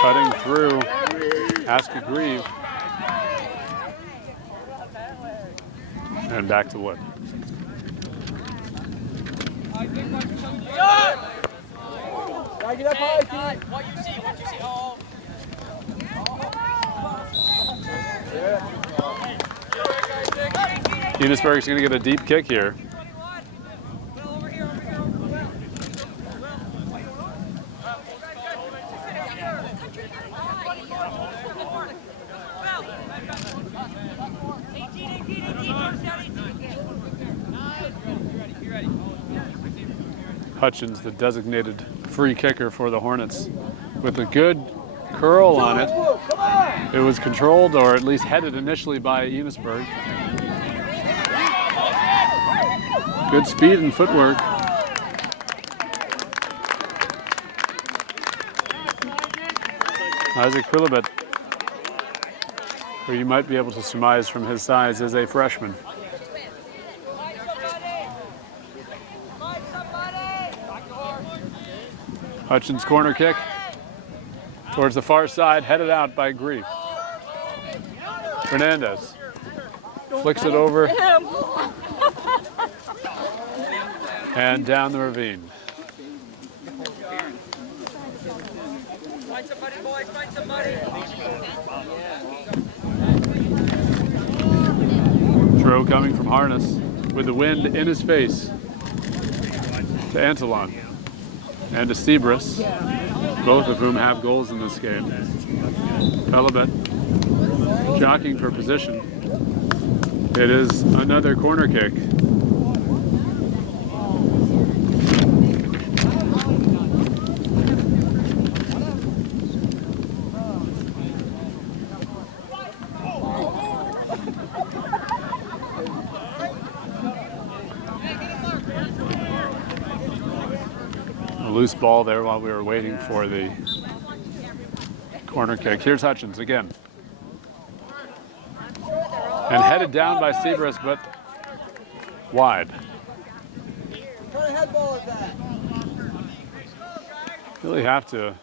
Cutting through Aska Grieve. And back to Wood. Gotta get up high, Keith. What you see? Oh. Enosburg's going to get a deep kick here. Hutchins, the designated free kicker for the Hornets, with a good curl on it. It was controlled, or at least headed initially by Enosburg. Good speed and footwork. Isaac Prilibet, who you might be able to surmise from his size, is a freshman. Hutchins' corner kick towards the far side, headed out by Grieve. Fernandez flicks it over and down the ravine. Find somebody, boys, find somebody. Throw coming from Harness with the wind in his face to Antolon and to Sebris, both of whom have goals in this game. Pelibet jockeying for position. It is another corner kick. Loose ball there while we were waiting for the corner kick. Here's Hutchins again. And headed down by Sebris, but wide. What kind of head ball is that? Really have to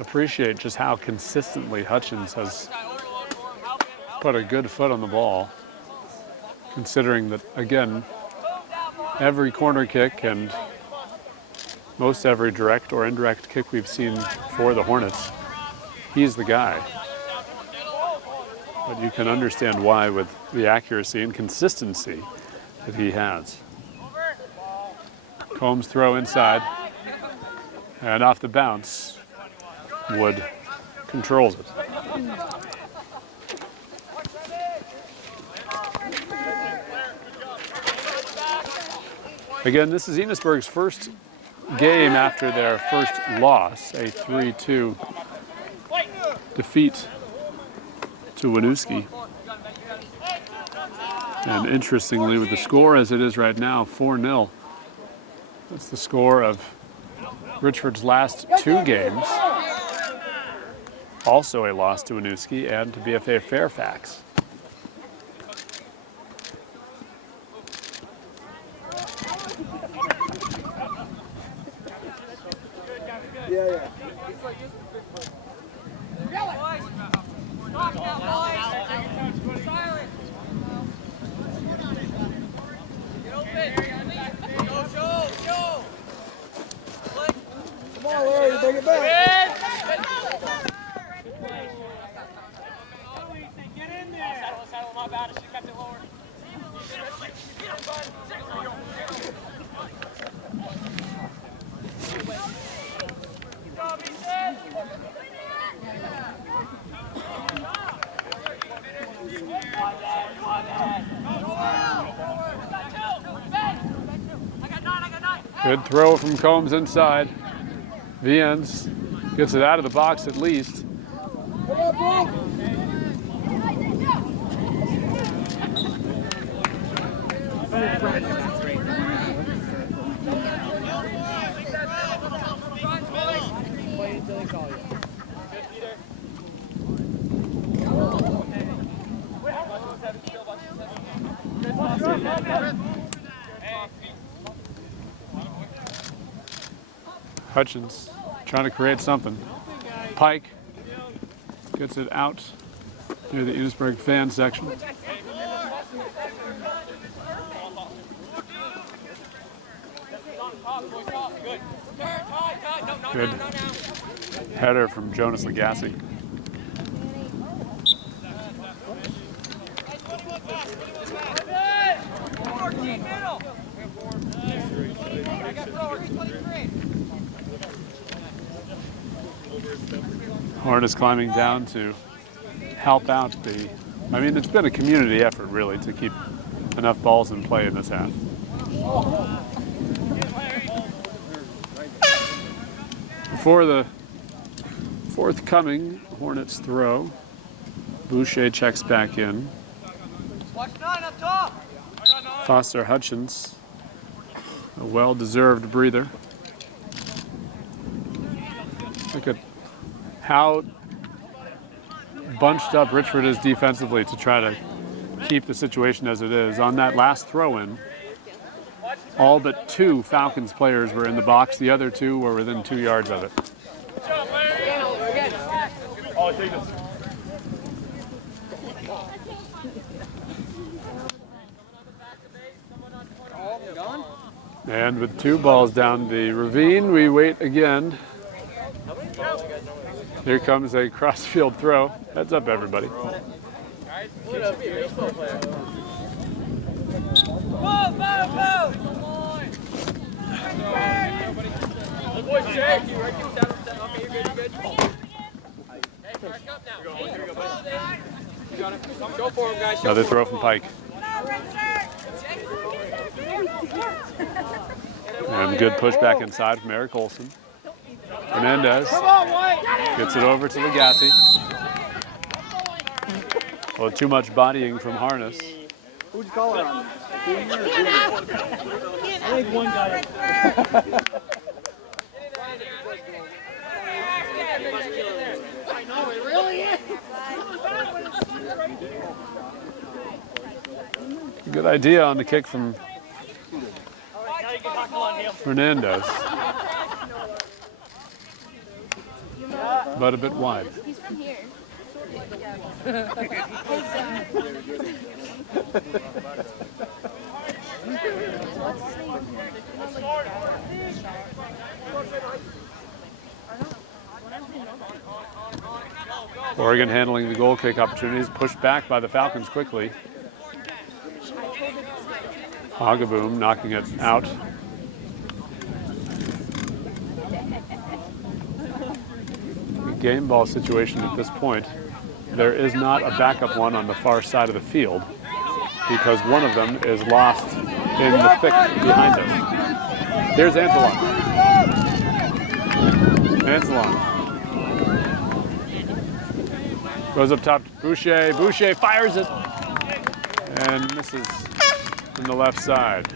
appreciate just how consistently Hutchins has put a good foot on the ball, considering that, again, every corner kick and most every direct or indirect kick we've seen for the Hornets, he's the guy. But you can understand why with the accuracy and consistency that he has. Combs throw inside, and off the bounce, Wood controls it. Again, this is Enosburg's first game after their first loss, a 3-2 defeat to Winooski. And interestingly, with the score as it is right now, 4-0, that's the score of Richford's last two games. Also a loss to Winooski and to BFA Fairfax. Yeah. Come on, Larry, bring it back. Get in there. Saddle, my bad. I should have kept it lower. Good throw from Combs inside. Viens gets it out of the box at least. Hutchins trying to create something. Pike gets it out near the Enosburg fan section. Good header from Jonas Lagasse. Hornets climbing down to help out the, I mean, it's been a community effort really to keep enough balls in play in this half. Before the forthcoming Hornets throw, Boucher checks back in. Foster Hutchins, a well-deserved breather. Look at how bunched up Richford is defensively to try to keep the situation as it is. On that last throw-in, all but 2 Falcons players were in the box. The other 2 were within 2 yards of it. And with 2 balls down the ravine, we wait again. Here comes a cross-field throw. Heads up, everybody. Another throw from Pike. And good push back inside from Eric Olson. Hernandez gets it over to Lagasse. Well, too much bodying from Harness. Who'd you call it on? Junior or junior? I think one guy. I know, it really is. Good idea on the kick from Hernandez. But a bit wide. He's from here. Oregon handling the goal kick opportunities, pushed back by the Falcons quickly. Hagaboom knocking it out. Game ball situation at this point. There is not a backup one on the far side of the field because one of them is lost in the thick behind us. Here's Antolon. Antolon goes up top to Boucher. Boucher fires it and misses from the left side.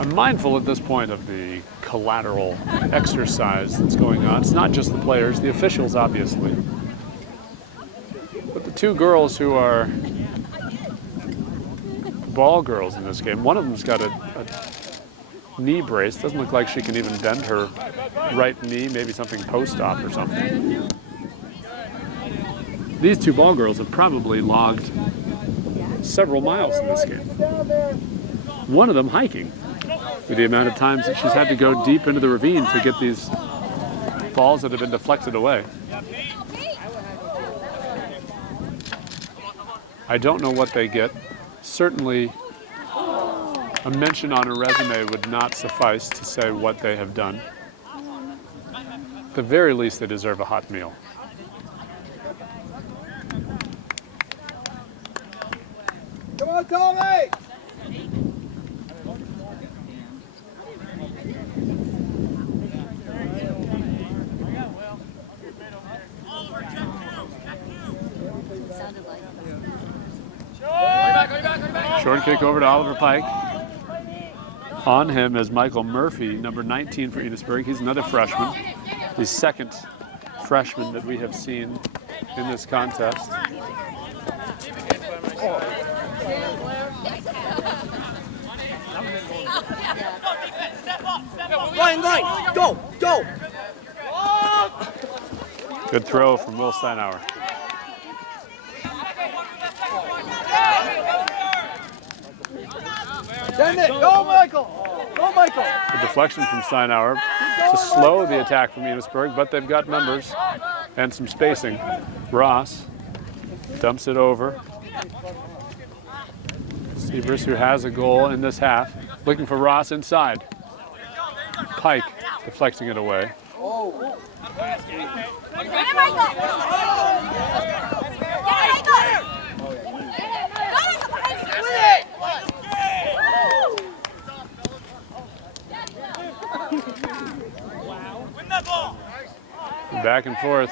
I'm mindful at this point of the collateral exercise that's going on. It's not just the players, the officials obviously. But the 2 girls who are ball girls in this game, one of them's got a knee brace. Doesn't look like she can even bend her right knee, maybe something post-op or something. These 2 ball girls have probably logged several miles in this game. One of them hiking. With the amount of times that she's had to go deep into the ravine to get these balls that have been deflected away. I don't know what they get. Certainly, a mention on a resume would not suffice to say what they have done. the very least, they deserve a hot meal. Come on, Tommy! Short kick over to Oliver Pike. On him is Michael Murphy, number 19 for Enosburg. He's another freshman, the second freshman that we have seen in this contest. Line, go, go! Good throw from Will Steinauer. Send it, go Michael! Go Michael! A deflection from Steinauer to slow the attack from Enosburg, but they've got numbers and some spacing. Ross dumps it over. Seabrist, who has a goal in this half, looking for Ross inside. Pike deflecting it away. Back and forth.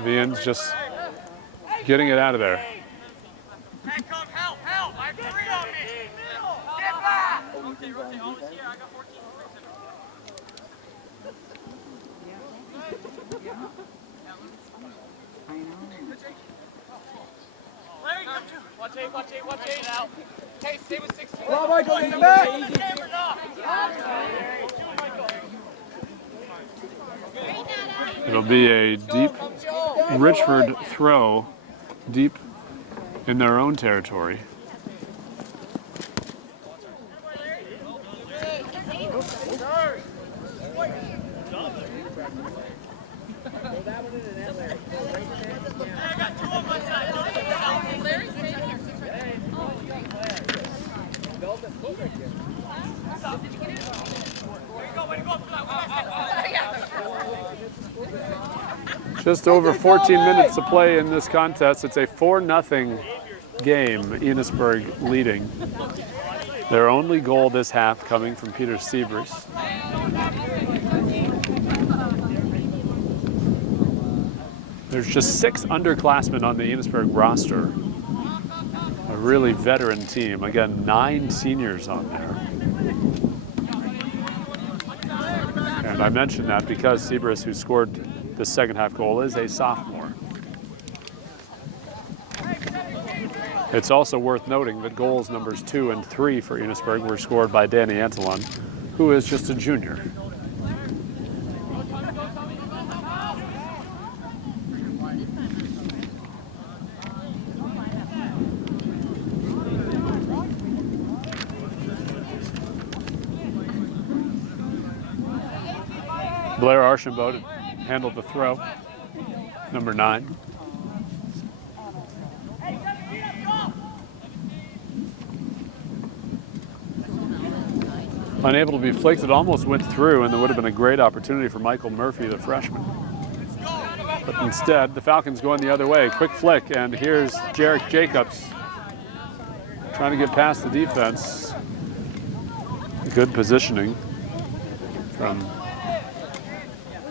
Vian's just getting it out of there. Watch eight now. Hey, stay with 16. Come on Michael, get back! It'll be a deep Richford throw deep in their own territory. Just over 14 minutes to play in this contest. It's a 4-0 game, Enosburg leading. Their only goal this half coming from Peter Seabrist. There's just 6 underclassmen on the Enosburg roster. A really veteran team. Again, 9 seniors on there. And I mention that because Seabrist, who scored the second half goal, is a sophomore. It's also worth noting that goals numbers 2 and 3 for Enosburg were scored by Danny Antolon, who is just a junior. Blair Archambault handled the throw, number 9. Unable to be flicked, it almost went through, and there would have been a great opportunity for Michael Murphy, the freshman. But instead, the Falcons going the other way. Quick flick, and here's Jarek Jacobs trying to get past the defense. Good positioning from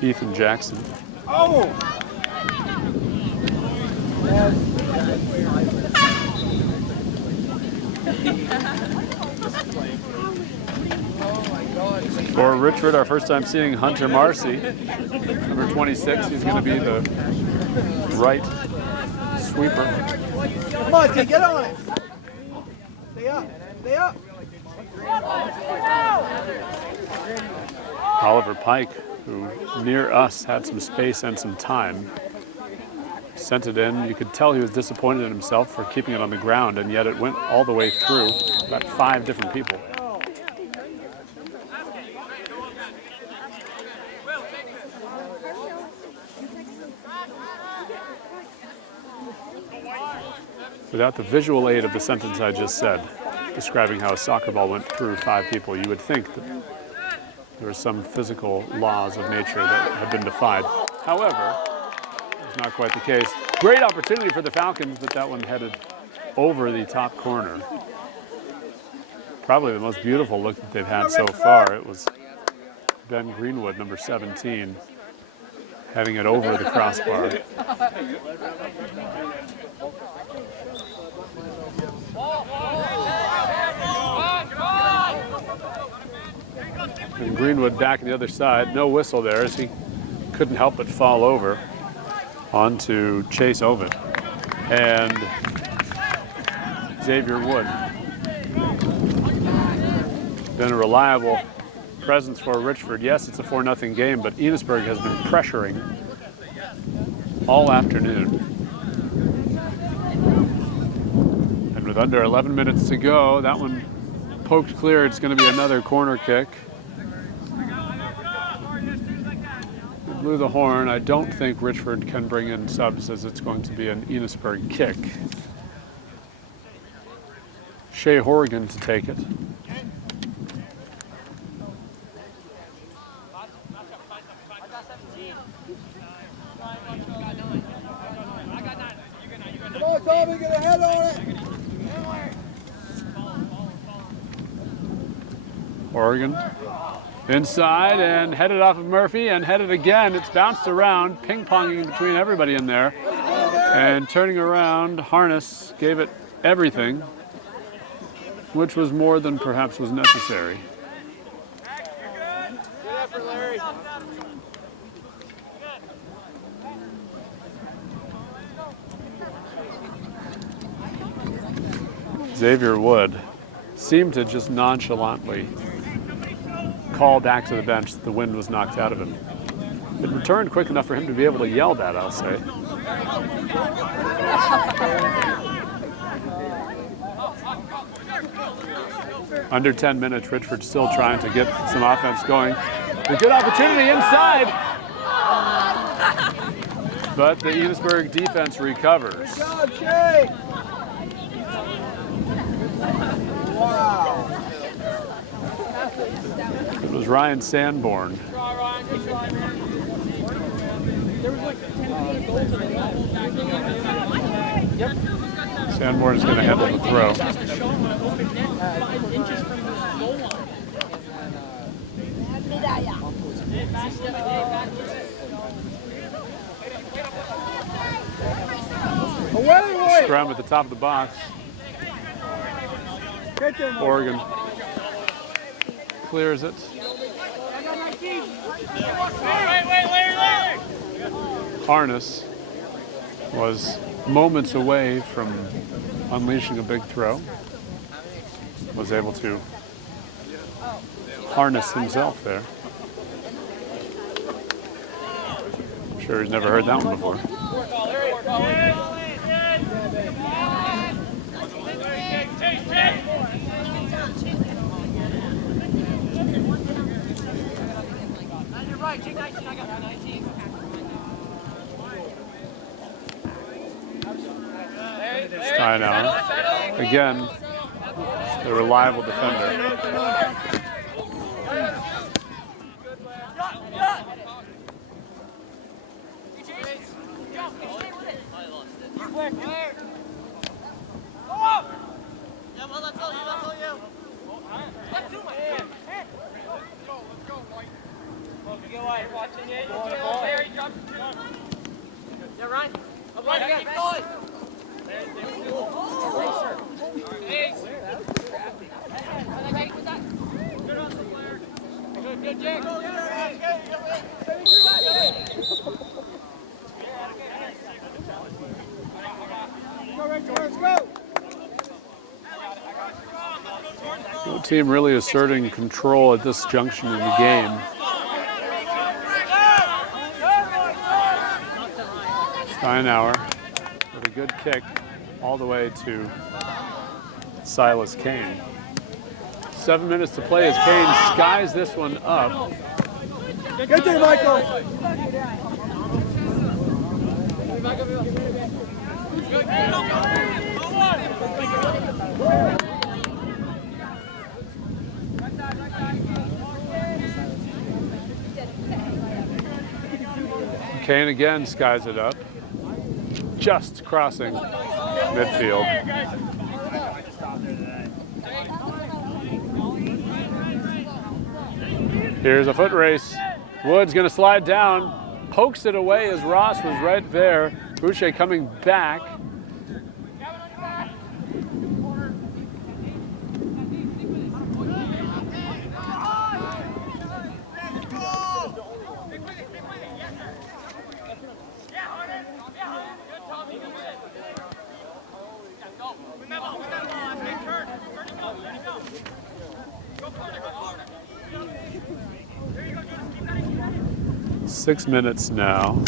Ethan Jackson. Oh! For Richford, our first time seeing Hunter Marcy, number 26. He's going to be the right sweeper. Come on, T, get on it! Stay up, stay up! Oliver Pike, who near us had some space and some time, sent it in. You could tell he was disappointed in himself for keeping it on the ground, and yet it went all the way through, about 5 different people. Without the visual aid of the sentence I just said, describing how a soccer ball went through 5 people, you would think that there were some physical laws of nature that had been defied. However, it's not quite the case. Great opportunity for the Falcons, but that one headed over the top corner. Probably the most beautiful look that they've had so far. It was Ben Greenwood, number 17, heading it over the crossbar. And Greenwood back on the other side. No whistle there as he couldn't help but fall over onto Chase Ovid and Xavier Wood. Been a reliable presence for Richford. Yes, it's a 4-0 game, but Enosburg has been pressuring all afternoon. And with under 11 minutes to go, that one poked clear. It's going to be another corner kick. It blew the horn. I don't think Richford can bring in subs as it's going to be an Enosburg kick. Shea Horrigan to take it. Come on, Tommy, get a head on it. Oregon inside and headed off of Murphy and headed again. It's bounced around, ping-ponging between everybody in there. And turning around, Harness gave it everything, which was more than perhaps was necessary. Xavier Wood seemed to just nonchalantly call back to the bench that the wind was knocked out of him. It returned quick enough for him to be able to yell that, I'll say. Under 10 minutes, Richford still trying to get some offense going. A good opportunity inside. But the Enosburg defense recovers. Good job, Jay. Wow. It was Ryan Sanborn. Sanborn is going to handle the throw. Scrum at the top of the box. Oregon clears it. Harness was moments away from unleashing a big throw. Was able to harness himself there. I'm sure he's never heard that one before. Steinauer, again, the reliable defender. No team really asserting control at this junction in the game. Steinauer with a good kick all the way to Silas Kane. 7 minutes to play as Kane skies this one up. Get there, Michael. Kane again skies it up, just crossing midfield. Here's a foot race. Wood's gonna slide down, pokes it away as Ross was right there. Boucher coming back. Six minutes now.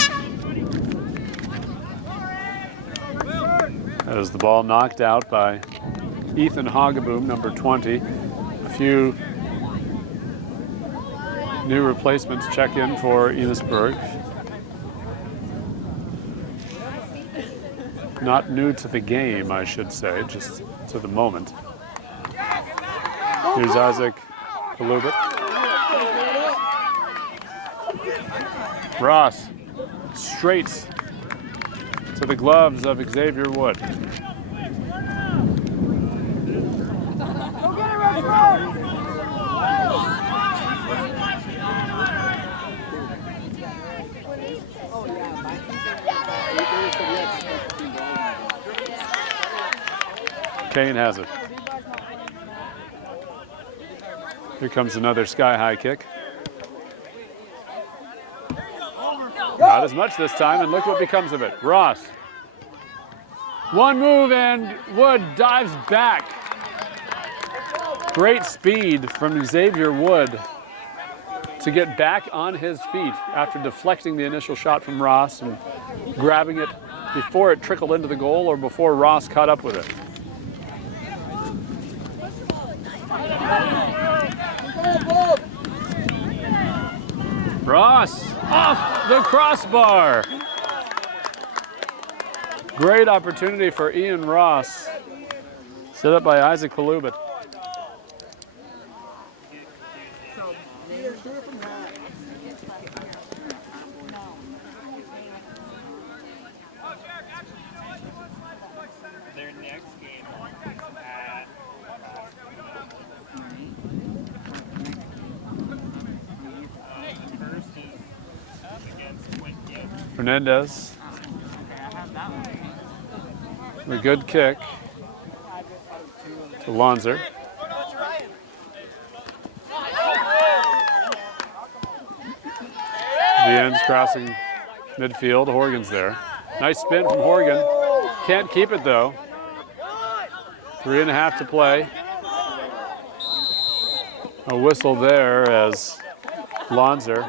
As the ball knocked out by Ethan Hogeboom, number 20. A few new replacements check in for Enosburg. Not new to the game, I should say, just to the moment. Here's Isaac Kalubit. Ross, straight to the gloves of Xavier Wood. Kane has it. Here comes another sky-high kick. Not as much this time, and look what becomes of it. Ross. One move, and Wood dives back. Great speed from Xavier Wood to get back on his feet after deflecting the initial shot from Ross and grabbing it before it trickled into the goal or before Ross caught up with it. Ross off the crossbar. Great opportunity for Ian Ross. Set up by Isaac Kalubit. Their next game Fernandez. A good kick to Lonzer. The ends crossing midfield. Horgan's there. Nice spin from Horgan. Can't keep it though. 3.5 to play. A whistle there as Lonzer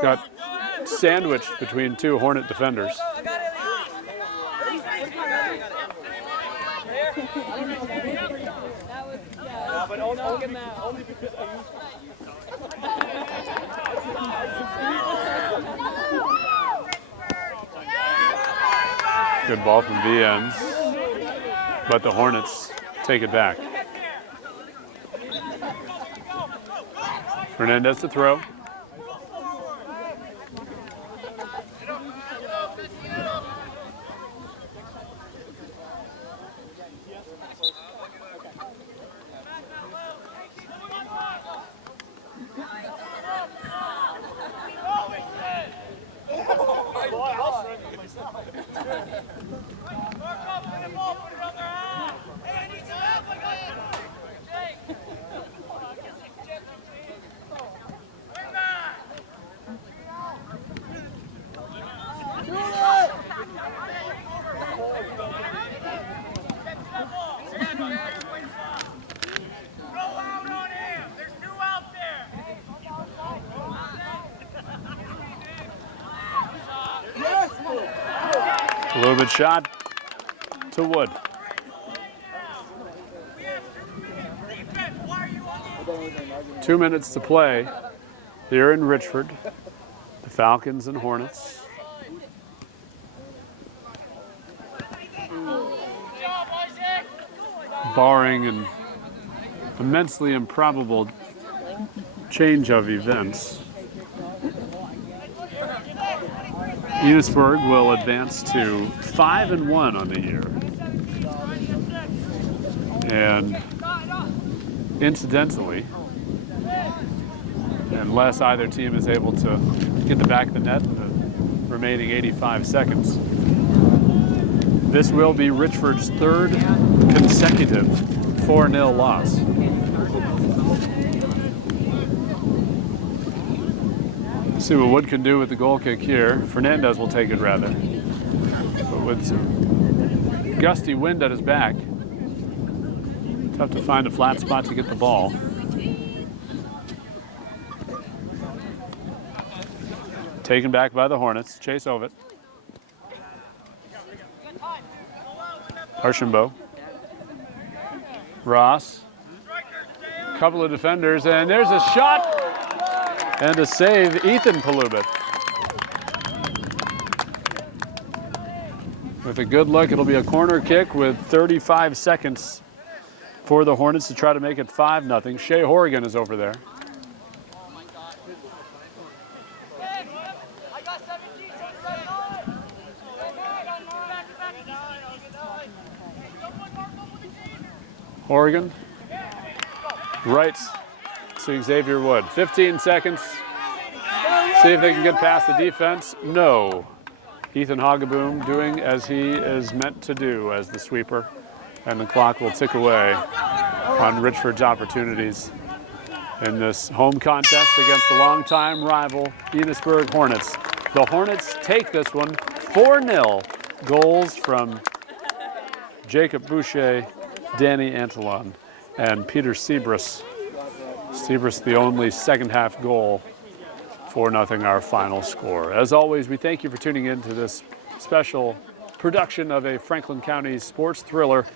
got sandwiched between two Hornet defenders. Good ball from VNs, but the Hornets take it back. Fernandez to throw. A little bit shot to Wood. Two minutes to play here in Richford. The Falcons and Hornets. Barring an immensely improbable change of events. Enosburg will advance to 5-1 on the year. And incidentally, unless either team is able to get the back of the net in the remaining 85 seconds, this will be Richford's third consecutive 4-0 loss. Let's see what Wood can do with the goal kick here. Fernandez will take it rather. But with gusty wind at his back, tough to find a flat spot to get the ball. Taken back by the Hornets. Chase Ovitt. Archambault. Ross. Couple of defenders, and there's a shot and a save. Ethan Palubit. With a good look, it'll be a corner kick with 35 seconds for the Hornets to try to make it 5-0. Shea Horrigan is over there. Horrigan, right to Xavier Wood. 15 seconds. See if they can get past the defense. No. Ethan Hoggaboom doing as he is meant to do as the sweeper. And the clock will tick away on Richford's opportunities in this home contest against the longtime rival Enosburg Hornets. The Hornets take this one 4-0. Goals from Jacob Boucher, Danny Antolon, and Peter Seabrus. Seabrus the only second half goal. 4-0 our final score. As always, we thank you for tuning in to this special production of a Franklin County sports thriller,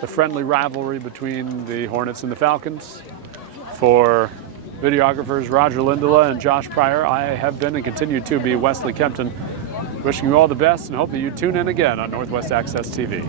the friendly rivalry between the Hornets and the Falcons. For videographers Roger Lindola and Josh Pryor, I have been and continue to be Wesley Kempton. Wishing you all the best and hope that you tune in again on Northwest Access TV.